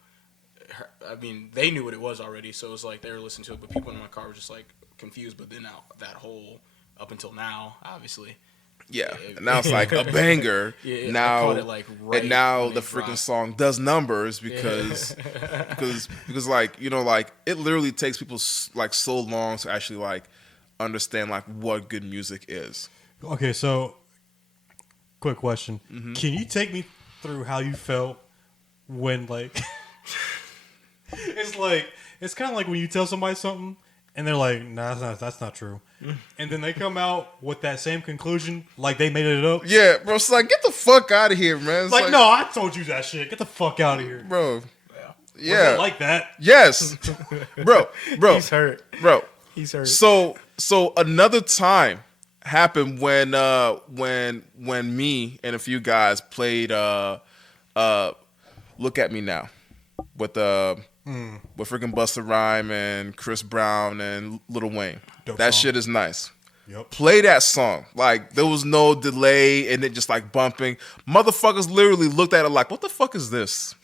I mean, they knew what it was already, so it was like they were listening to it. But people in my car were just like confused. But then now that whole up until now, obviously. Yeah, and now it's like a banger. Yeah, I now, caught it, like, right and now when the it freaking dropped. song does numbers because like, you know, like it literally takes people like so long to actually like understand like what good music is. Okay, so quick question: Mm-hmm. Can you take me through how you felt when like it's kind of like when you tell somebody something and they're like, "Nah, that's not true," and then they come out with that same conclusion, like they made it up. Yeah, bro, it's like get the fuck out of here, man. It's Like, no, I told you that shit. Get the fuck out of here. bro. Was Yeah, it like that. yes, bro. He's hurt. Bro. He's hurt. So another time happened when me and a few guys played Look at Me Now with freaking Busta Rhyme and Chris Brown and Lil Wayne. Dope That song. shit is nice. Yep. Play that song. Like there was no delay and it just like bumping. Motherfuckers literally looked at it like, what the fuck is this?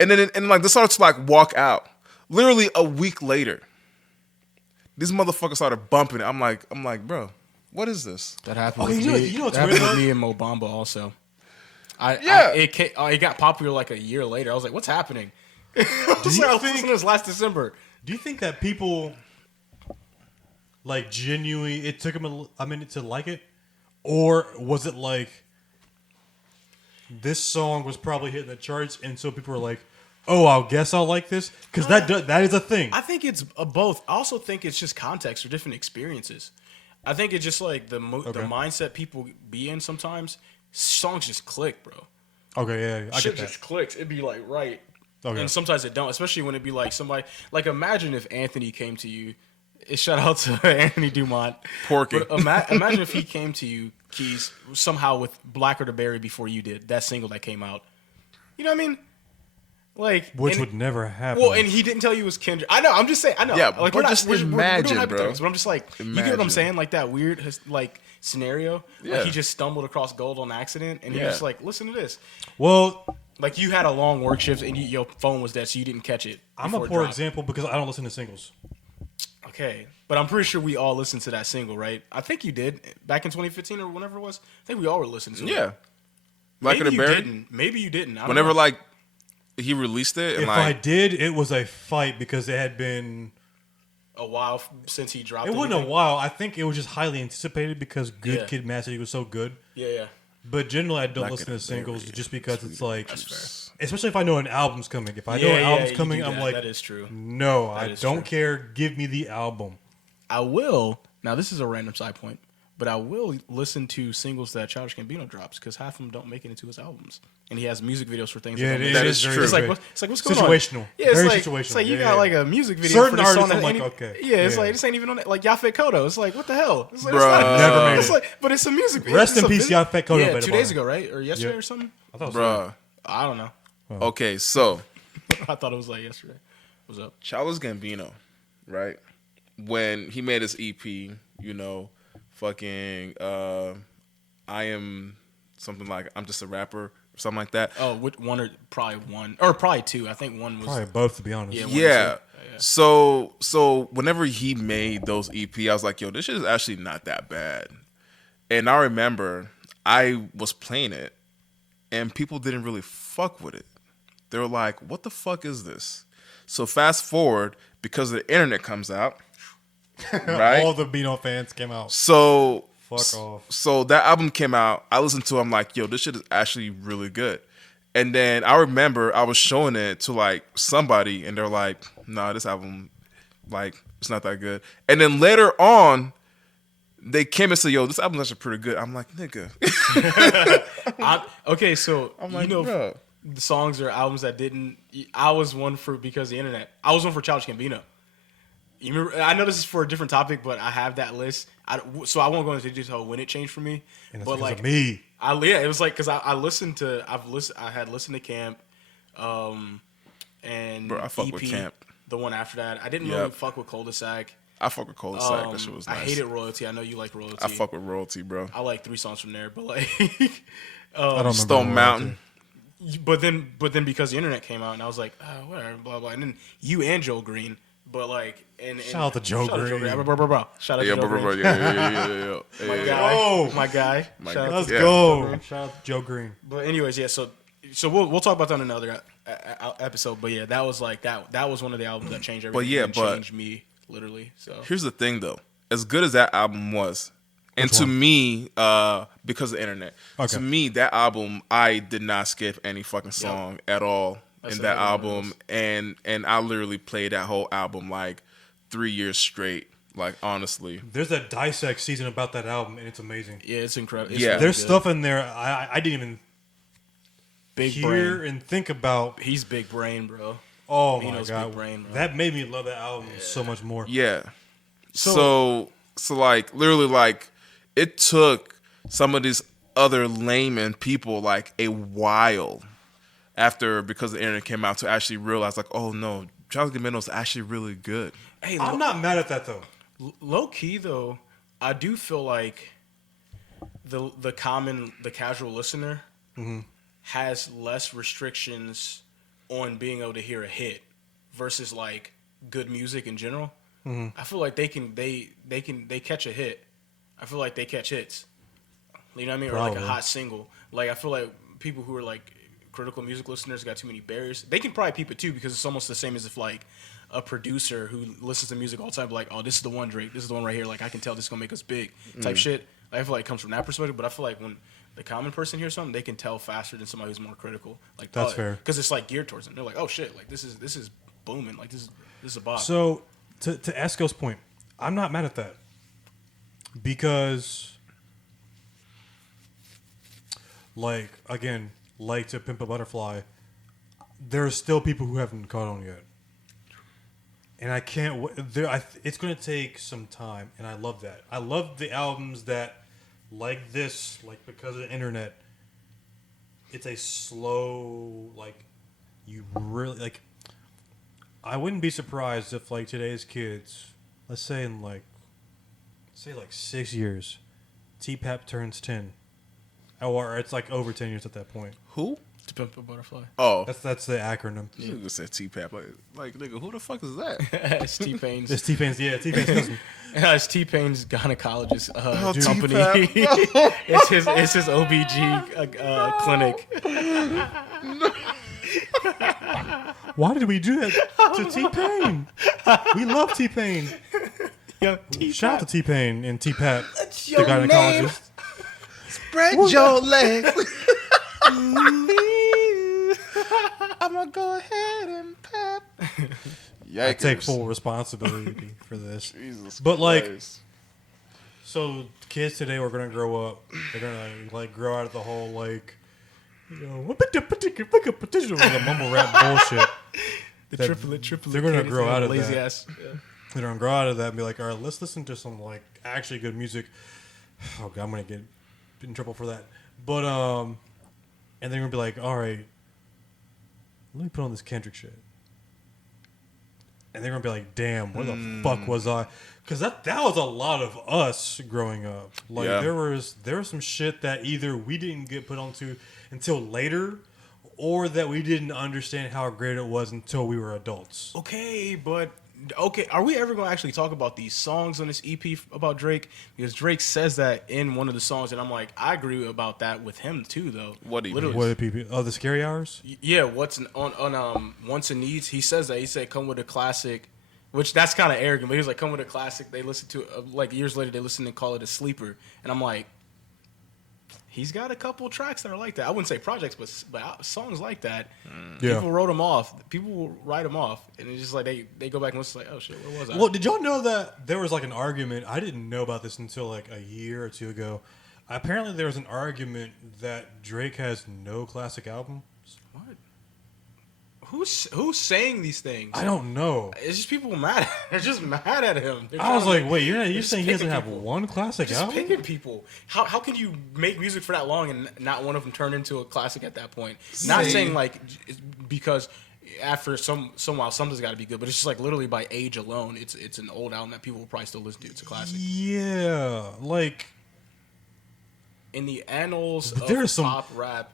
and like they started to like walk out. Literally a week later, these motherfuckers started bumping it. I'm like, bro, what is this? That happened Okay, with you know- me. you know what's that happened weird, with me and Mo Bamba also. It got popular like a year later. I was like, what's happening? I was listening to this last December. Do you think that people like genuinely? It took them a minute to like it, or was it like this song was probably hitting the charts, and so people were like, "Oh, I guess I'll like this," because that is a thing. I think it's both. I also think it's just context or different experiences. I think it's just like the mindset people be in sometimes. Songs just click, bro. Okay, yeah, I Shit get that. just clicks. It'd be like right. Okay. And sometimes it don't, especially when it be like somebody like imagine if Anthony came to you. Shout out to Anthony Dumont. Porky. But imagine if he came to you, Keys, somehow with Blacker to Berry before you did, that single that came out. You know what I mean? Like Which would never happen. Well, and he didn't tell you it was Kendrick. I know. I'm just saying. I know. Yeah, like but just imagine, we're doing bro. hypotheticals, but I'm just like, you get what I'm saying? Like that weird like scenario. Yeah. Like he just stumbled across gold on accident, and he was just like, listen to this. Well, Like you had a long work shift, and your phone was dead, so you didn't catch it. I'm a poor example because I don't listen to singles. Okay, but I'm pretty sure we all listened to that single, right? I think you did back in 2015 or whenever it was. I think we all were listening to it. Yeah. Like Maybe the you Berry. didn't. Maybe you didn't. I don't Whenever know. like he released it, and If I did, it was a fight because it had been. A while since he dropped. It wasn't a while. I think it was just highly anticipated because Good Yeah. Kid, Mad City was so good. Yeah. But generally, I don't Not listen to gonna singles bury just because it's like, That's especially if I know an album's coming. If I know an album's you coming, do I'm that. like, that is true. no, That I is don't true. care. Give me the album. I will. Now this is a random side point, but I will listen to singles that Childish Gambino drops because half of them don't make it into his albums, and he has music videos for things. Yeah, that don't it make That it. is very true. It's like, big. it's like what's going on? Situational. Yeah, it's Very like, situational. It's like you Yeah, got yeah. like a music video Certain for this song artists, that I'm like, ain't- okay. Yeah, it's Yeah. like this ain't even on it. Like Yafet Kodo. It's like what the hell? It's like, Bruh. Never made it's it. like, but it's a music video. Rest It's in a peace, video- Yafet Kodo Yeah, made 2 it days by ago, right, or yesterday Yeah. or something. I thought it was bruh. I don't know. Okay, so I thought it was like yesterday. What's up? Childish Gambino, right? When he made his EP, you know, fucking I am something like I'm just a rapper or something like that. Oh, one or probably two. I think one was. probably both, to be honest. Yeah, one Yeah. or two. Yeah. So whenever he made those EP, I was like, yo, this shit is actually not that bad. And I remember I was playing it and people didn't really fuck with it. They were like, what the fuck is this? So fast forward, because the internet comes out, right? All the Beano fans came out. So Fuck off. So that album came out. I listened to it. I'm like, yo, this shit is actually really good. And then I remember I was showing it to like somebody, and they're like, nah, this album, like, it's not that good. And then later on, they came and said, yo, this album's actually pretty good. I'm like, nigga. Okay, so I'm like, you know, bro. the songs or albums that didn't. I was one for because of the internet. I was one for Childish Gambino. You remember? I know this is for a different topic, but I have that list. So I won't go into detail when it changed for me. And it's but because like of me. it was like because I listened to I had listened to Camp, and Bro, I fuck EP, with Camp. The one after that, I didn't Yep. really fuck with Cul-de-sac. I fuck with Cul-de-sac. That shit was nice. I hated Royalty. I know you like Royalty. I fuck with Royalty, bro. I like 3 songs from there, but like, I don't remember Stone what Mountain. but then because the internet came out, and I was like, oh, whatever, blah blah. And then you and Joe Green, but like, and Shout out to Joe Green. Bro. Shout out Yeah, to Joe bro, Green. yeah. My Yeah. guy, Oh. my guy. My Shout out guy. Let's to Yeah. Joe go. Green. Shout out to Joe Green. But anyways, yeah. So we'll talk about that in another episode. But yeah, that was like that was one of the albums that changed everything. yeah, and but- changed me literally. So Here's the thing, though. As good as that album was, and Which to one? me, because of the internet, Okay. to me, that album, I did not skip any fucking song at all That's in that another one of album. And I literally played that whole album like 3 years straight. Like, honestly. There's a dissect season about that album, and it's amazing. yeah, it's incredible. Yeah. really There's good. stuff in there I didn't even big hear brain. and think about. He's big brain, bro. Oh He my knows god, big brain, bro. that made me love that album so much more. Yeah. So like, literally, like, it took some of these other layman people like a while after, because the internet came out, to actually realize, like, oh no, Childish Gambino is actually really good. Hey, I'm not mad at that though. low key though, I do feel like the casual listener has less restrictions on being able to hear a hit versus like good music in general. I feel like they catch a hit. I feel like they catch hits. You know what I mean? Or like a Probably. hot single. Like I feel like people who are like critical music listeners got too many barriers. They can probably peep it too because it's almost the same as if like a producer who listens to music all the time, like, oh, this is the one Drake, this is the one right here. Like I can tell this is gonna make us big type shit. I feel like it comes from that perspective, but I feel like when the common person hears something, they can tell faster than somebody who's more critical. Like that's fair because it's like geared towards them. They're like, oh shit, like this is booming, like this is a bop. So to Esco's point, I'm not mad at that because, like, again, like to Pimp a Butterfly, there's still people who haven't caught on yet, and I can't. It's going to take some time, and I love that. I love the albums that, like this, like because of the internet, it's a slow, like, you really like. I wouldn't be surprised if like today's kids, let's say in like 6 years, T-Pap turns 10, or it's like over 10 years at that point. Who? To Pimp a Butterfly. Oh, That's the acronym. you nigga said T-Pap. Like nigga, who the fuck is that? It's T-Pain's. It's T-Pain's. Yeah, T-Pain's cousin. It's T-Pain's gynecologist T-Pap. company. it's his OBG clinic. Why did we do that to T-Pain? We love T-Pain. Yo, Shout out to T-Pain and T-Pat, the your gynecologist. Spread your legs. I'm gonna go ahead and pap. I take full responsibility for this. Jesus But like, Christ. so kids today are gonna grow up. They're gonna like grow out of the whole like, you know, the mumble rap bullshit. The that triplet. they're gonna cadence, grow out of lazy that. ass. Yeah. They're gonna grow out of that and be like, all right, let's listen to some like actually good music. Oh god, I'm gonna get in trouble for that. But and they're gonna be like, all right, let me put on this Kendrick shit. And they're gonna be like, damn, where the fuck was I? Because that was a lot of us growing up. Like Yeah. there was some shit that either we didn't get put onto until later, or that we didn't understand how great it was until we were adults. Okay, are we ever going to actually talk about these songs on this EP about Drake? Because Drake says that in one of the songs, and I'm like, I agree about that with him too, though. What do you Literally. What did people? Oh, the Scary Hours. Yeah, on Wants and Needs, he says that. He said, come with a classic, which that's kind of arrogant, but he was like, come with a classic. They listen to, like years later, they listen and call it a sleeper. And I'm like, he's got a couple tracks that are like that. I wouldn't say projects, but songs like that. Yeah. People wrote them off. People will write them off. And it's just like they go back and listen like, oh shit, where was I? Well, did y'all know that there was like an argument? I didn't know about this until like a year or two ago. Apparently, there was an argument that Drake has no classic albums. What? Who's saying these things? I don't know. It's just people mad. They're just mad at him. They're I was trying to like, wait, you're just saying he doesn't picking have people. one classic just album? picking people. How can you make music for that long and not one of them turn into a classic at that point? Not See. saying like because after some while something's got to be good, but it's just like literally by age alone, it's an old album that people will probably still listen to. It's a classic. Yeah, like In the annals But of there are some- pop rap,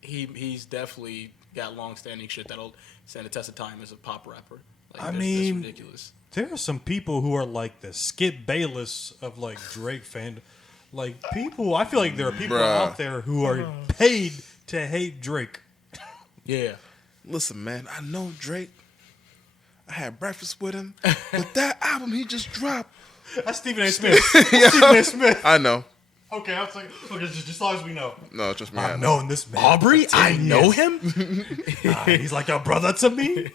he's definitely got long-standing shit that'll stand the test of time as a pop rapper. Like, I that's mean, ridiculous. there are some people who are like the Skip Bayless of like Drake fan. Like people, I feel like there are people Bruh. out there who are paid to hate Drake. Yeah. Listen, man, I know Drake. I had breakfast with him, but that album he just dropped. That's Stephen A. Smith. Stephen A. Smith. I know. Okay, I was like, okay, just as long as we know. No, trust me. I I've know. known this man. Aubrey, for 10 I know years. him. He's like a brother to me.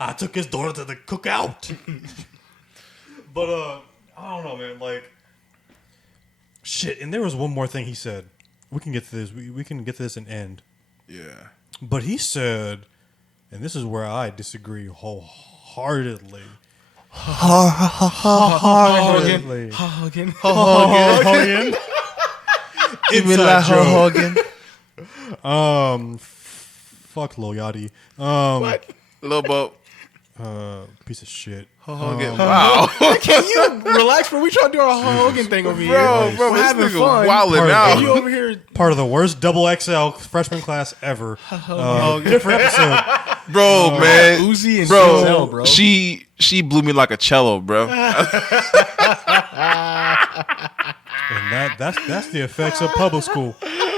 I took his daughter to the cookout. But I don't know, man. Like, shit. And there was one more thing he said. We can get to this. We can get to this and end. Yeah. But he said, and this is where I disagree wholeheartedly. Wholeheartedly. Hogan. Hogan. Inside joke. Fuck Lil Yachty. Lil Bo. Piece of shit. Wow. Can you relax, bro? We trying to do our Hogan thing over here. Bro, We're this having nigga fun. wildin' Part of out. the- You over here? Part of the worst double XL freshman class ever. Different episode. Bro, man. Uzi and bro, Denzel, bro. She blew me like a cello, bro. And that's the effects of public school.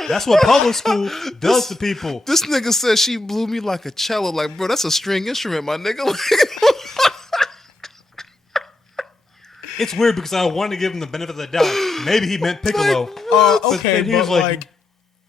That's what public school does to people. This nigga said she blew me like a cello. Like, bro, that's a string instrument, my nigga. It's weird because I wanted to give him the benefit of the doubt. Maybe he meant piccolo. Okay, then he but was like,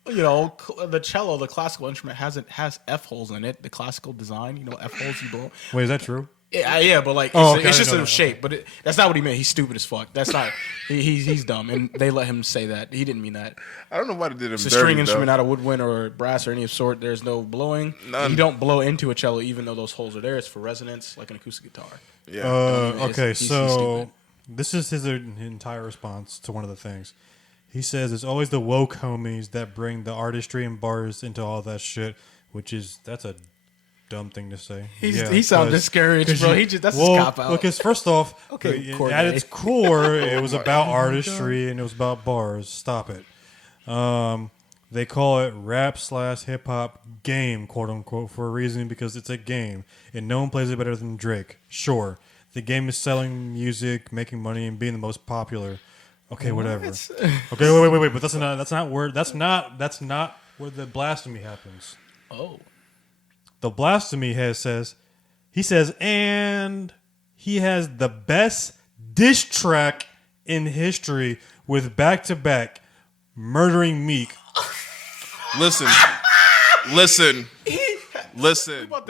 you know, the cello, the classical instrument, has F holes in it. The classical design, you know, F holes you blow. Wait, is that true? Yeah, but like, it's just a shape. But that's not what he meant. He's stupid as fuck. That's not. He's dumb, and they let him say that. He didn't mean that. I don't know why they did him It's a dirty, string instrument, though. not a woodwind or brass or any sort. There's no blowing. None. You don't blow into a cello, even though those holes are there. It's for resonance, like an acoustic guitar. Yeah. Okay, he's so stupid. this is his entire response to one of the things. He says it's always the woke homies that bring the artistry and bars into all that shit, that's a dumb thing to say. He sounds discouraged, bro. That's his cop out. Because first off, Okay, at its core, it was about artistry and it was about bars. Stop it. They call it rap/hip hop game, quote unquote, for a reason because it's a game and no one plays it better than Drake. Sure, the game is selling music, making money, and being the most popular. Okay, whatever. Okay, wait. But that's not where the blasphemy happens. Oh. The blasphemy says, and he has the best diss track in history with back-to-back murdering Meek. Listen.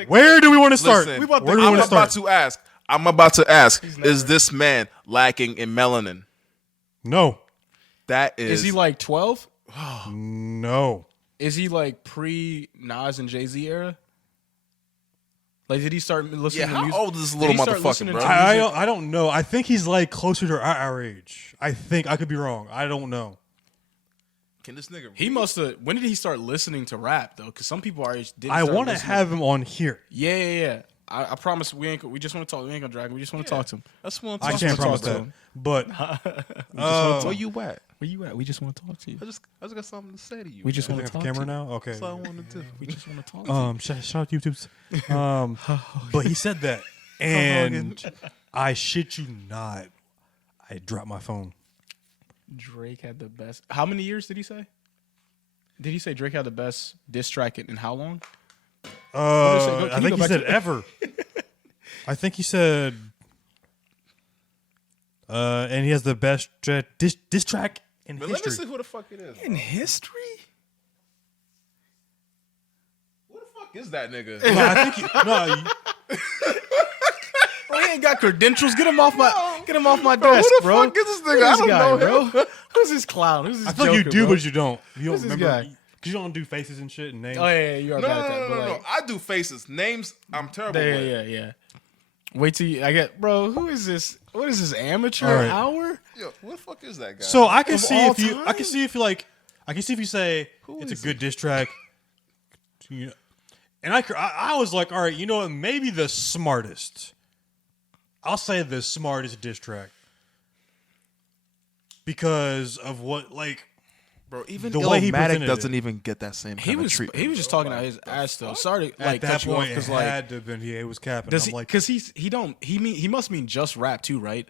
Where do we want to start? Listen, Where do we want to start? I'm about to ask, is this man lacking in melanin? No. That is. Is he like 12? No. Is he like pre-Nas and Jay-Z era? Like, did he start listening to music? How old is this little motherfucker, bro? I don't know. I think he's like closer to our age. I think. I could be wrong. I don't know. Can this nigga? He must have. When did he start listening to rap though? Because some people our age didn't. I want to have him on here. Yeah. I promise we just want to talk. We ain't gonna drag him. We just want to talk to him. That's one. I can't promise that. But Where you at? Where you at? We just want to talk to you. I just got something to say to you. We just I want have to a talk camera to you. now. Okay. That's all I want to do. We just want to talk to you. Shout out YouTube's. But he said that, and I shit you not, I dropped my phone. Drake had the best. How many years did he say? Did he say Drake had the best diss track in how long? I think he said ever. I think he said, and he has the best diss track in But history. let me see who the fuck it is. In history? Who the fuck is that nigga? No, I think Bro, he ain't got credentials. Get him off my Bro, desk, who the bro. fuck is this nigga? Who's I this don't guy, know him. bro? Who's this clown? Who's this I feel like you joker, do, bro? but you don't. You don't Who's this remember guy? because you don't do faces and shit and names. Oh yeah, you are No, bad at that. no, but no, no. like, I do faces. Names, I'm terrible with. yeah. Wait till I get, bro. Who is this? What is this amateur All right. hour? Yo, who the fuck is that guy? So I can Of see all if you. time? I can see if you like. I can see if you say it's is a good diss track. You know, and I was like, all right, you know what? Maybe the smartest. I'll say the smartest diss track because of what like. bro, even the way he Illmatic presented doesn't it. even get that same He kind was of treatment. he was just talking out his ass though. Sorry to like At that cut you off point, it because like had to have been he was capping. does I'm he like, because he must mean just rap too, right?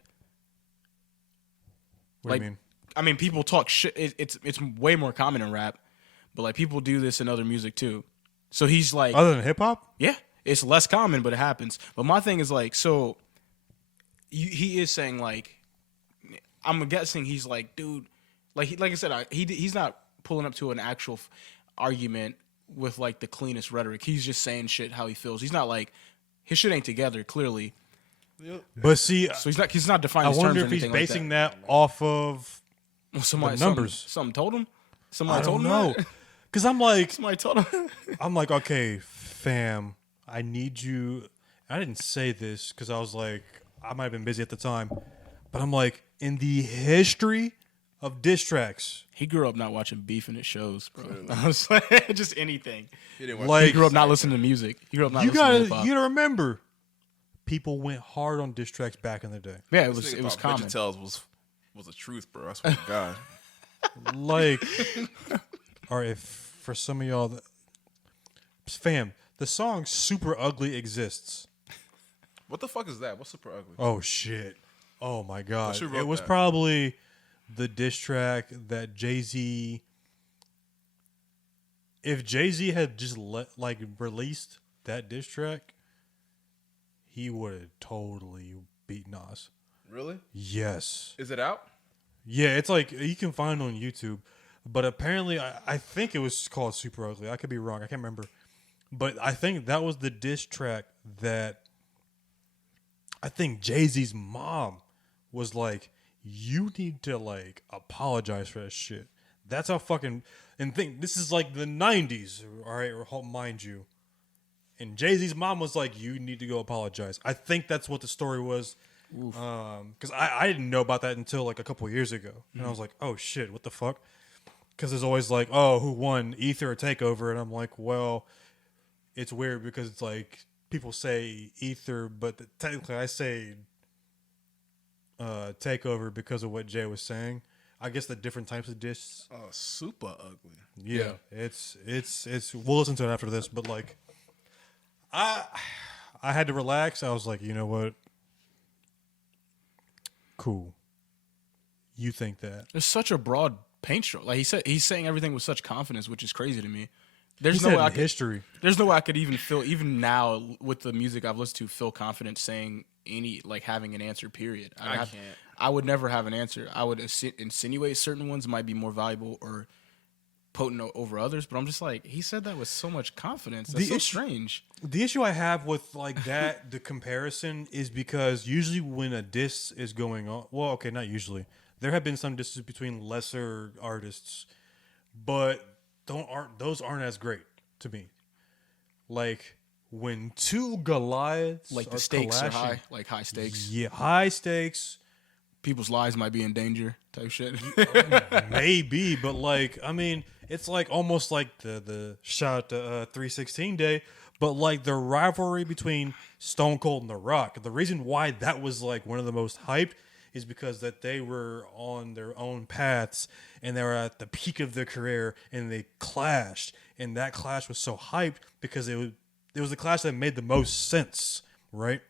what like, do you mean? I mean, people talk shit. It's way more common in rap, but like people do this in other music too. So he's like, Other than hip hop? yeah, it's less common, but it happens. But my thing is like, so he is saying like, I'm guessing he's like, dude, like I said, he's not pulling up to an actual argument with like the cleanest rhetoric. He's just saying shit how he feels. He's not like his shit ain't together clearly. But see, So he's not I defining his terms wonder or if he's anything like basing that off of Well, somebody, the numbers. Something told him. Somebody I told don't him know. that? Because I'm like, Somebody told him. okay, fam, I need you. I didn't say this because I was like, I might have been busy at the time, but I'm like, in the history of diss tracks, He grew up not watching beef in his shows, bro. I was like, just anything. He didn't watch like He grew up not listening to music. He grew up not you listening to gotta hip hop. you gotta remember, people went hard on diss tracks back in the day. Yeah, it This was nigga thought common. VeggieTales was the truth, bro. I swear to God. Like, or if for some of y'all, fam, the song "Super Ugly" exists. What the fuck is that? What's super ugly? Oh shit! Oh my god! who It wrote was that? probably the diss track that Jay-Z if Jay-Z had just released that diss track, he would have totally beat Nas. Really? Yes. Is it out? Yeah, it's like you can find it on YouTube, but apparently I think it was called Super Ugly. I could be wrong. I can't remember. But I think that was the diss track that I think Jay-Z's mom was like, you need to like apologize for that shit. That's how fucking and think this is like the 90s, all right, mind you. And Jay-Z's mom was like, you need to go apologize. I think that's what the story was. Because I didn't know about that until like a couple years ago. And I was like, oh shit, what the fuck? Because there's always like, oh, who won, Ether or Takeover? And I'm like, well, it's weird because it's like people say Ether, but technically I say Takeover because of what Jay was saying. I guess the different types of diss. Oh, super ugly. Yeah, it's we'll listen to it after this, but like I had to relax. I was like, you know what? Cool. You think that? There's such a broad paint stroke. Like he's saying everything with such confidence, which is crazy to me. He There's said no way history. There's no way I could even feel, even now with the music I've listened to, feel confident saying any, like having an answer, period. I can't. I would never have an answer. I would insinuate certain ones might be more valuable or potent over others, but I'm just like, he said that with so much confidence. That's so strange. The issue I have with like that, the comparison is because usually when a diss is going on, well, okay, not usually. There have been some disses between lesser artists, but those aren't as great to me. Like when two Goliaths, Like are the stakes are clashing, high, like high stakes. Yeah, high stakes. People's lives might be in danger type shit. Maybe, but like, I mean, it's like almost like the shout out to 316 Day, but like the rivalry between Stone Cold and The Rock. The reason why that was like one of the most hyped is because that they were on their own paths and they were at the peak of their career and they clashed, and that clash was so hyped because it was the clash that made the most sense, right?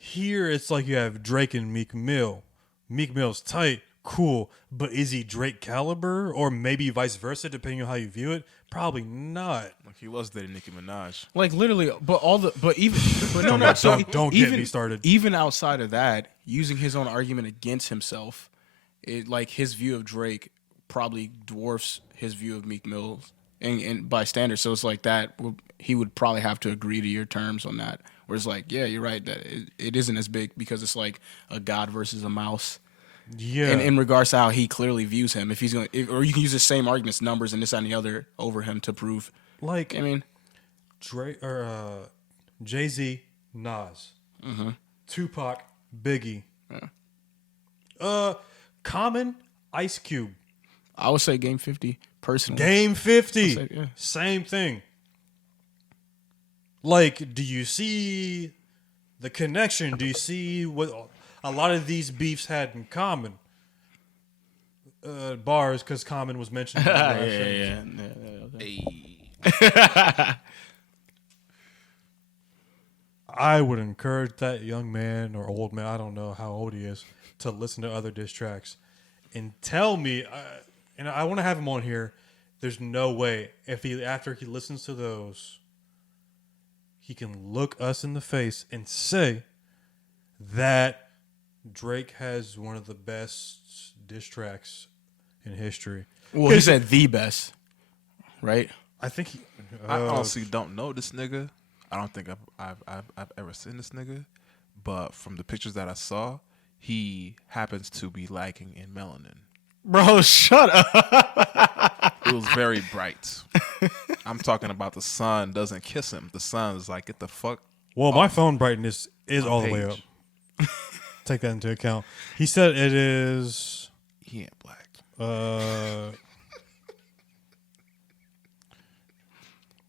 Here, it's like you have Drake and Meek Mill. Meek Mill's tight, cool, but is he Drake caliber? Or maybe vice versa, depending on how you view it? Probably not. Like he was dating Nicki Minaj. Like literally, but Don't get me started. Even outside of that, using his own argument against himself, like his view of Drake probably dwarfs his view of Meek Mill and by standards. So it's like that. He would probably have to agree to your terms on that. Where it's like, yeah, you're right, that it isn't as big because it's like a god versus a mouse. Yeah. And in regards to how he clearly views him, if he's going, or you can use the same arguments, numbers, and this and the other over him to prove. Like, I mean, Drake or Jay-Z, Nas, Tupac, Biggie, Common, Ice Cube. I would say Game 50 personally. Game 50, say, yeah. Same thing. Like, do you see the connection? Do you see what a lot of these beefs had in common? Bars, because Common was mentioned. Yeah. I would encourage that young man or old man, I don't know how old he is, to listen to other diss tracks and tell me. And I want to have him on here. There's no way after he listens to those, he can look us in the face and say that Drake has one of the best diss tracks in history. Well, he said the best, right? I think I honestly don't know this nigga. I don't think I've ever seen this nigga, but from the pictures that I saw, he happens to be lacking in melanin. Bro, shut up. It was very bright. I'm talking about the sun doesn't kiss him. The sun is like, get the fuck. Well, my phone brightness is all the way up. Take that into account. He said it is. He ain't black.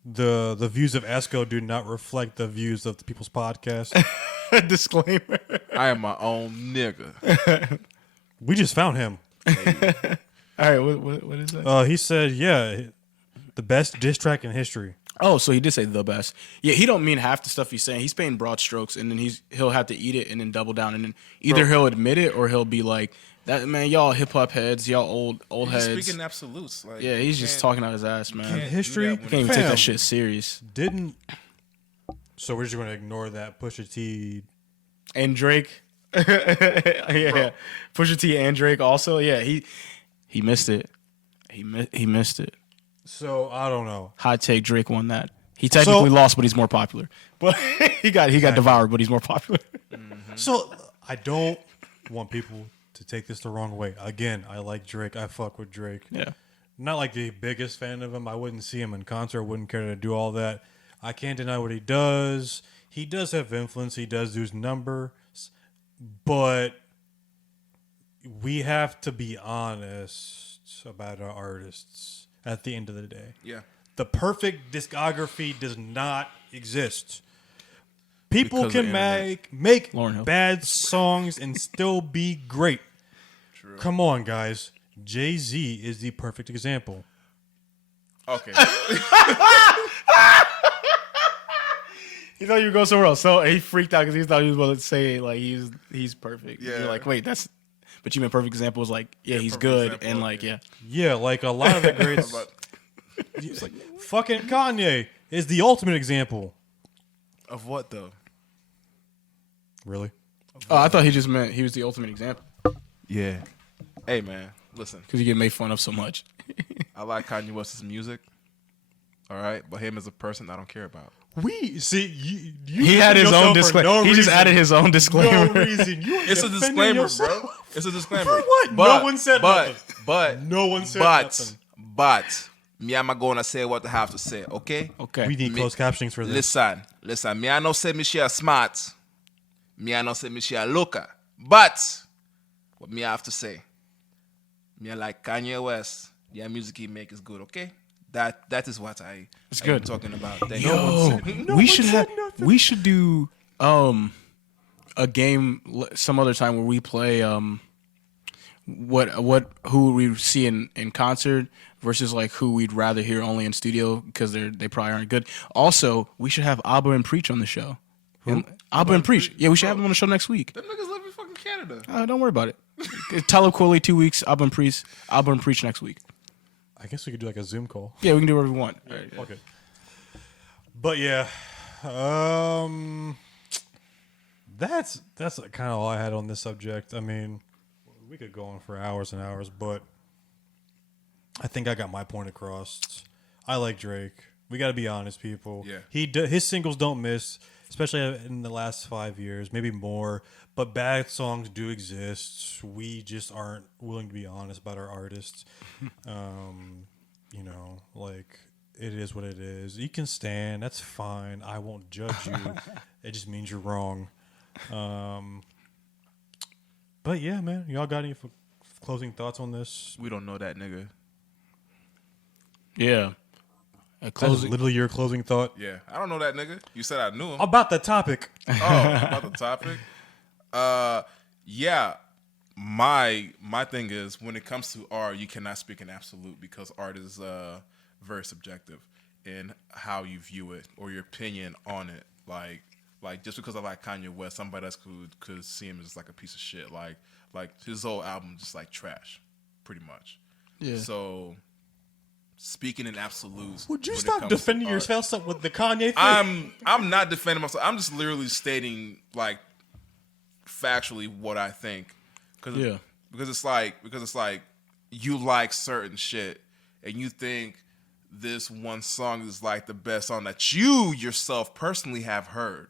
The views of Esco do not reflect the views of the People's Podcast. Disclaimer. I am my own nigga. We just found him. All right, what is that? He said, yeah, the best diss track in history. Oh, so he did say the best. Yeah, he don't mean half the stuff he's saying. He's painting broad strokes, and then he'll have to eat it and then double down, and then either he'll admit it or he'll be like, "That man, y'all hip hop heads, y'all old He's heads." speaking absolutes. Like, Yeah, he's just talking out his ass, man. can't History, do that Can't when even take Fam. that shit serious. Didn't. So we're just going to ignore that Pusha T. And Drake, yeah, Pusha T and Drake also. Yeah, he missed it. He missed it. So I don't know. Hot take: Drake won that. He technically lost, but he's more popular. But he got devoured, but he's more popular. So I don't want people to take this the wrong way. Again, I like Drake. I fuck with Drake. Yeah. Not like the biggest fan of him. I wouldn't see him in concert. Wouldn't care to do all that. I can't deny what he does. He does have influence. He does do his numbers. But we have to be honest about our artists at the end of the day. Yeah. The perfect discography does not exist. People Because of can the make Lauryn Hill. bad songs and still be great. True. Come on, guys. Jay-Z is the perfect example. Okay. He thought you were going somewhere else, so he freaked out because he thought he was about to say like he's perfect. Yeah. You're like, wait, but you meant perfect example was like, yeah, he's perfect good, example, and like, okay. yeah. Yeah, like a lot of the greats. But It's like, fucking Kanye is the ultimate example. of what though? Really? Oh, I thought he just meant he was the ultimate example Yeah. Hey man, listen. because you get made fun of so much. I like Kanye West's music. All right, but him as a person, I don't care about. We see you He had his own disclaimer. No he just reason. added his own disclaimer. No reason. You It's a defending disclaimer, yourself. bro. It's a disclaimer. For what? But, No one said but, nothing. But No one said but, nothing. But me, I'm gonna say what I have to say. Okay. Okay. We need closed captionings for this. Listen. Me, I know say me she a smart. Me, I know say me she a looker. But what me I have to say, me I like Kanye West. Yeah, music he make is good. Okay. That is what I am good. talking about. Thank Yo, you. we should have. We should do a game some other time where we play who we see in concert versus like who we'd rather hear only in studio because they probably aren't good. Also, we should have Abba and Preach on the show. Abba and Preach. Yeah, we should have them on the show next week. Them niggas live in fucking Canada. Don't worry about it. Talib Kweli 2 weeks. Abba and Preach next week. I guess we could do like a Zoom call. Yeah, we can do whatever we want. All right, Okay. But yeah, that's kind of all I had on this subject. I mean, we could go on for hours and hours, but I think I got my point across. I like Drake. We got to be honest, people. Yeah. His singles don't miss, especially in the last 5 years, maybe more. But bad songs do exist. We just aren't willing to be honest about our artists. You know, like, it is what it is. You can stand. That's fine. I won't judge you. It just means you're wrong. But yeah, man, y'all got any closing thoughts on this? We don't know that nigga. Yeah. That's literally your closing thought Yeah, I don't know that nigga. You said I knew him. about the topic. Oh, about the topic. Yeah. My thing is when it comes to art, you cannot speak in absolute because art is very subjective in how you view it or your opinion on it. Like just because I like Kanye West, somebody else could see him as like a piece of shit. Like his whole album just like trash, pretty much. Yeah. So speaking in absolutes. Would you when it stop comes to defending art- yourself with the Kanye thing? I'm not defending myself. I'm just literally stating like factually what I think. Because it's like you like certain shit and you think this one song is like the best song that you yourself personally have heard,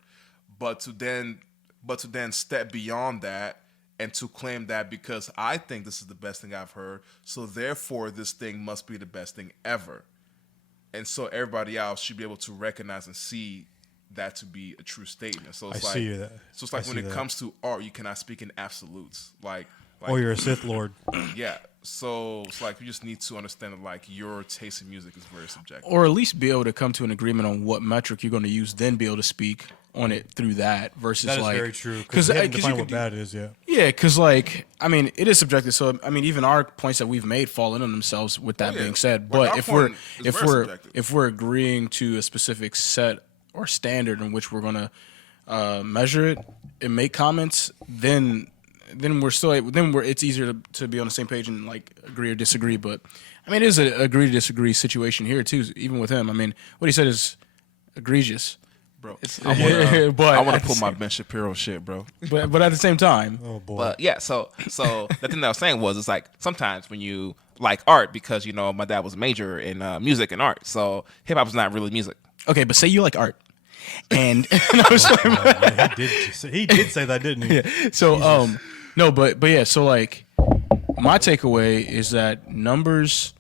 but to then step beyond that and to claim that because I think this is the best thing I've heard, so therefore this thing must be the best thing ever. And so everybody else should be able to recognize and see that to be a true statement. So it's I like, see that. So it's like I when see it that. comes to art, you cannot speak in absolutes. Like Or you're a Sith Lord. yeah. So it's like you just need to understand that like your taste in music is very subjective. Or at least be able to come to an agreement on what metric you're going to use, then be able to speak on it through that versus That is like very true. Because we haven't defined what bad is yet. yeah, because like I mean it is subjective. So I mean even our points that we've made fall in on themselves. With that being said, Like, but our point is very subjective. if we're agreeing to a specific set or standard in which we're gonna measure it and make comments, then we're still it's easier to be on the same page and like agree or disagree. But I mean it is an agree to disagree situation here too. Even with him, I mean what he said is egregious. Bro, But I want to pull my Ben Shapiro shit, bro. but at the same time, Oh boy. But yeah, so the thing that I was saying was, it's like sometimes when you like art, because you know my dad was a major in music and art, so hip hop is not really music. okay, but say you like art, and Yeah, he did say that, didn't he? yeah. So no, but yeah, so like my takeaway is that numbers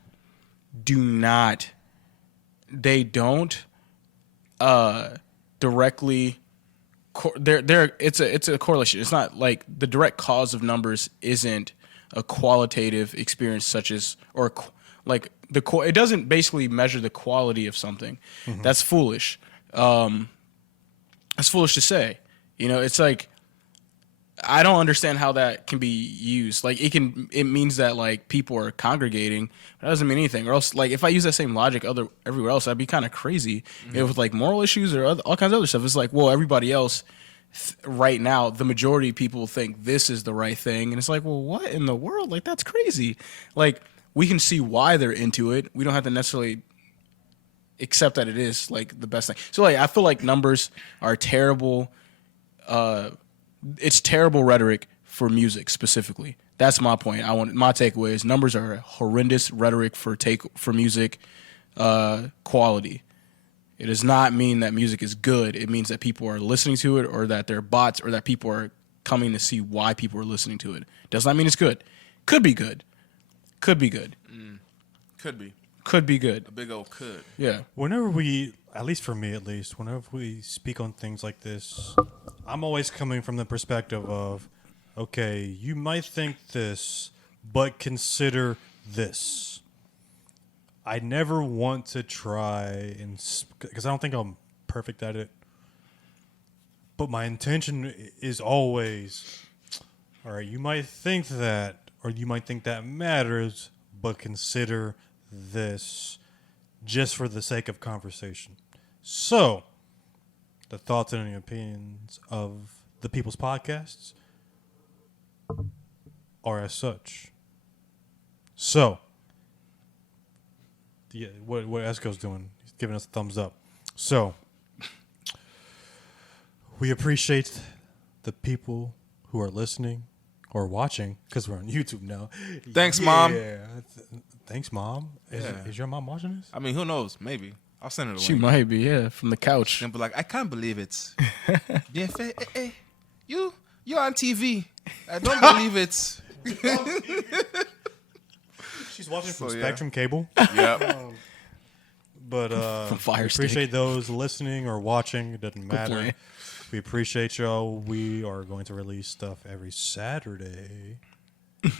don't directly it's a correlation. It's not like the direct cause of numbers isn't a qualitative experience such as it doesn't basically measure the quality of something. Mm-hmm. That's foolish. That's foolish to say. You know, it's like I don't understand how that can be used. Like it means that like people are congregating. That doesn't mean anything. Or else, like if I use that same logic everywhere else, I'd be kind of crazy. Mm-hmm. With like moral issues or all kinds of other stuff. It's like, well, everybody else right now, the majority of people think this is the right thing, and it's like, well, what in the world? Like that's crazy. Like we can see why they're into it. We don't have to necessarily accept that it is like the best thing. So like I feel like numbers are terrible. It's terrible rhetoric for music specifically. That's my point. My takeaway is numbers are horrendous rhetoric for music quality. It does not mean that music is good. It means that people are listening to it, or that they're bots, or that people are coming to see why people are listening to it. Does not mean it's good. Could be good. Could be good. Could be. Could be good. A big old could. Yeah. Whenever we, at least for me at least, whenever we speak on things like this, I'm always coming from the perspective of, okay, you might think this, but consider this. I never want to try because I don't think I'm perfect at it. But my intention is always, all right, you might think that, or you might think that matters, but consider this just for the sake of conversation. So, the thoughts and opinions of the People's Podcasts are as such. So, yeah, what Esco's doing, he's giving us a thumbs up. So, we appreciate the people who are listening or watching, because we're on YouTube now. Thanks, Mom. Thanks, Mom. Is your mom watching this? I mean, who knows? Maybe. I'll send her the She link. might be, yeah, from the couch. And be like, I can't believe it. You're on TV. I don't believe it. She's watching from yeah. Spectrum Cable. Yep. But From Fire we appreciate those listening or watching. It doesn't matter. play. We appreciate y'all. We are going to release stuff every Saturday.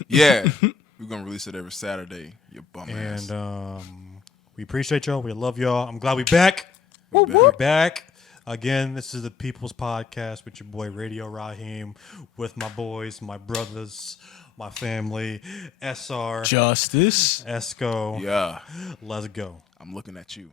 Yeah. We're going to release it every Saturday, you bum ass. And we appreciate y'all. We love y'all. I'm glad we back. We're back. Again, this is the People's Podcast with your boy Radio Raheem, with my boys, my brothers, my family, SR, Justice. Esco. Yeah. Let's go. I'm looking at you.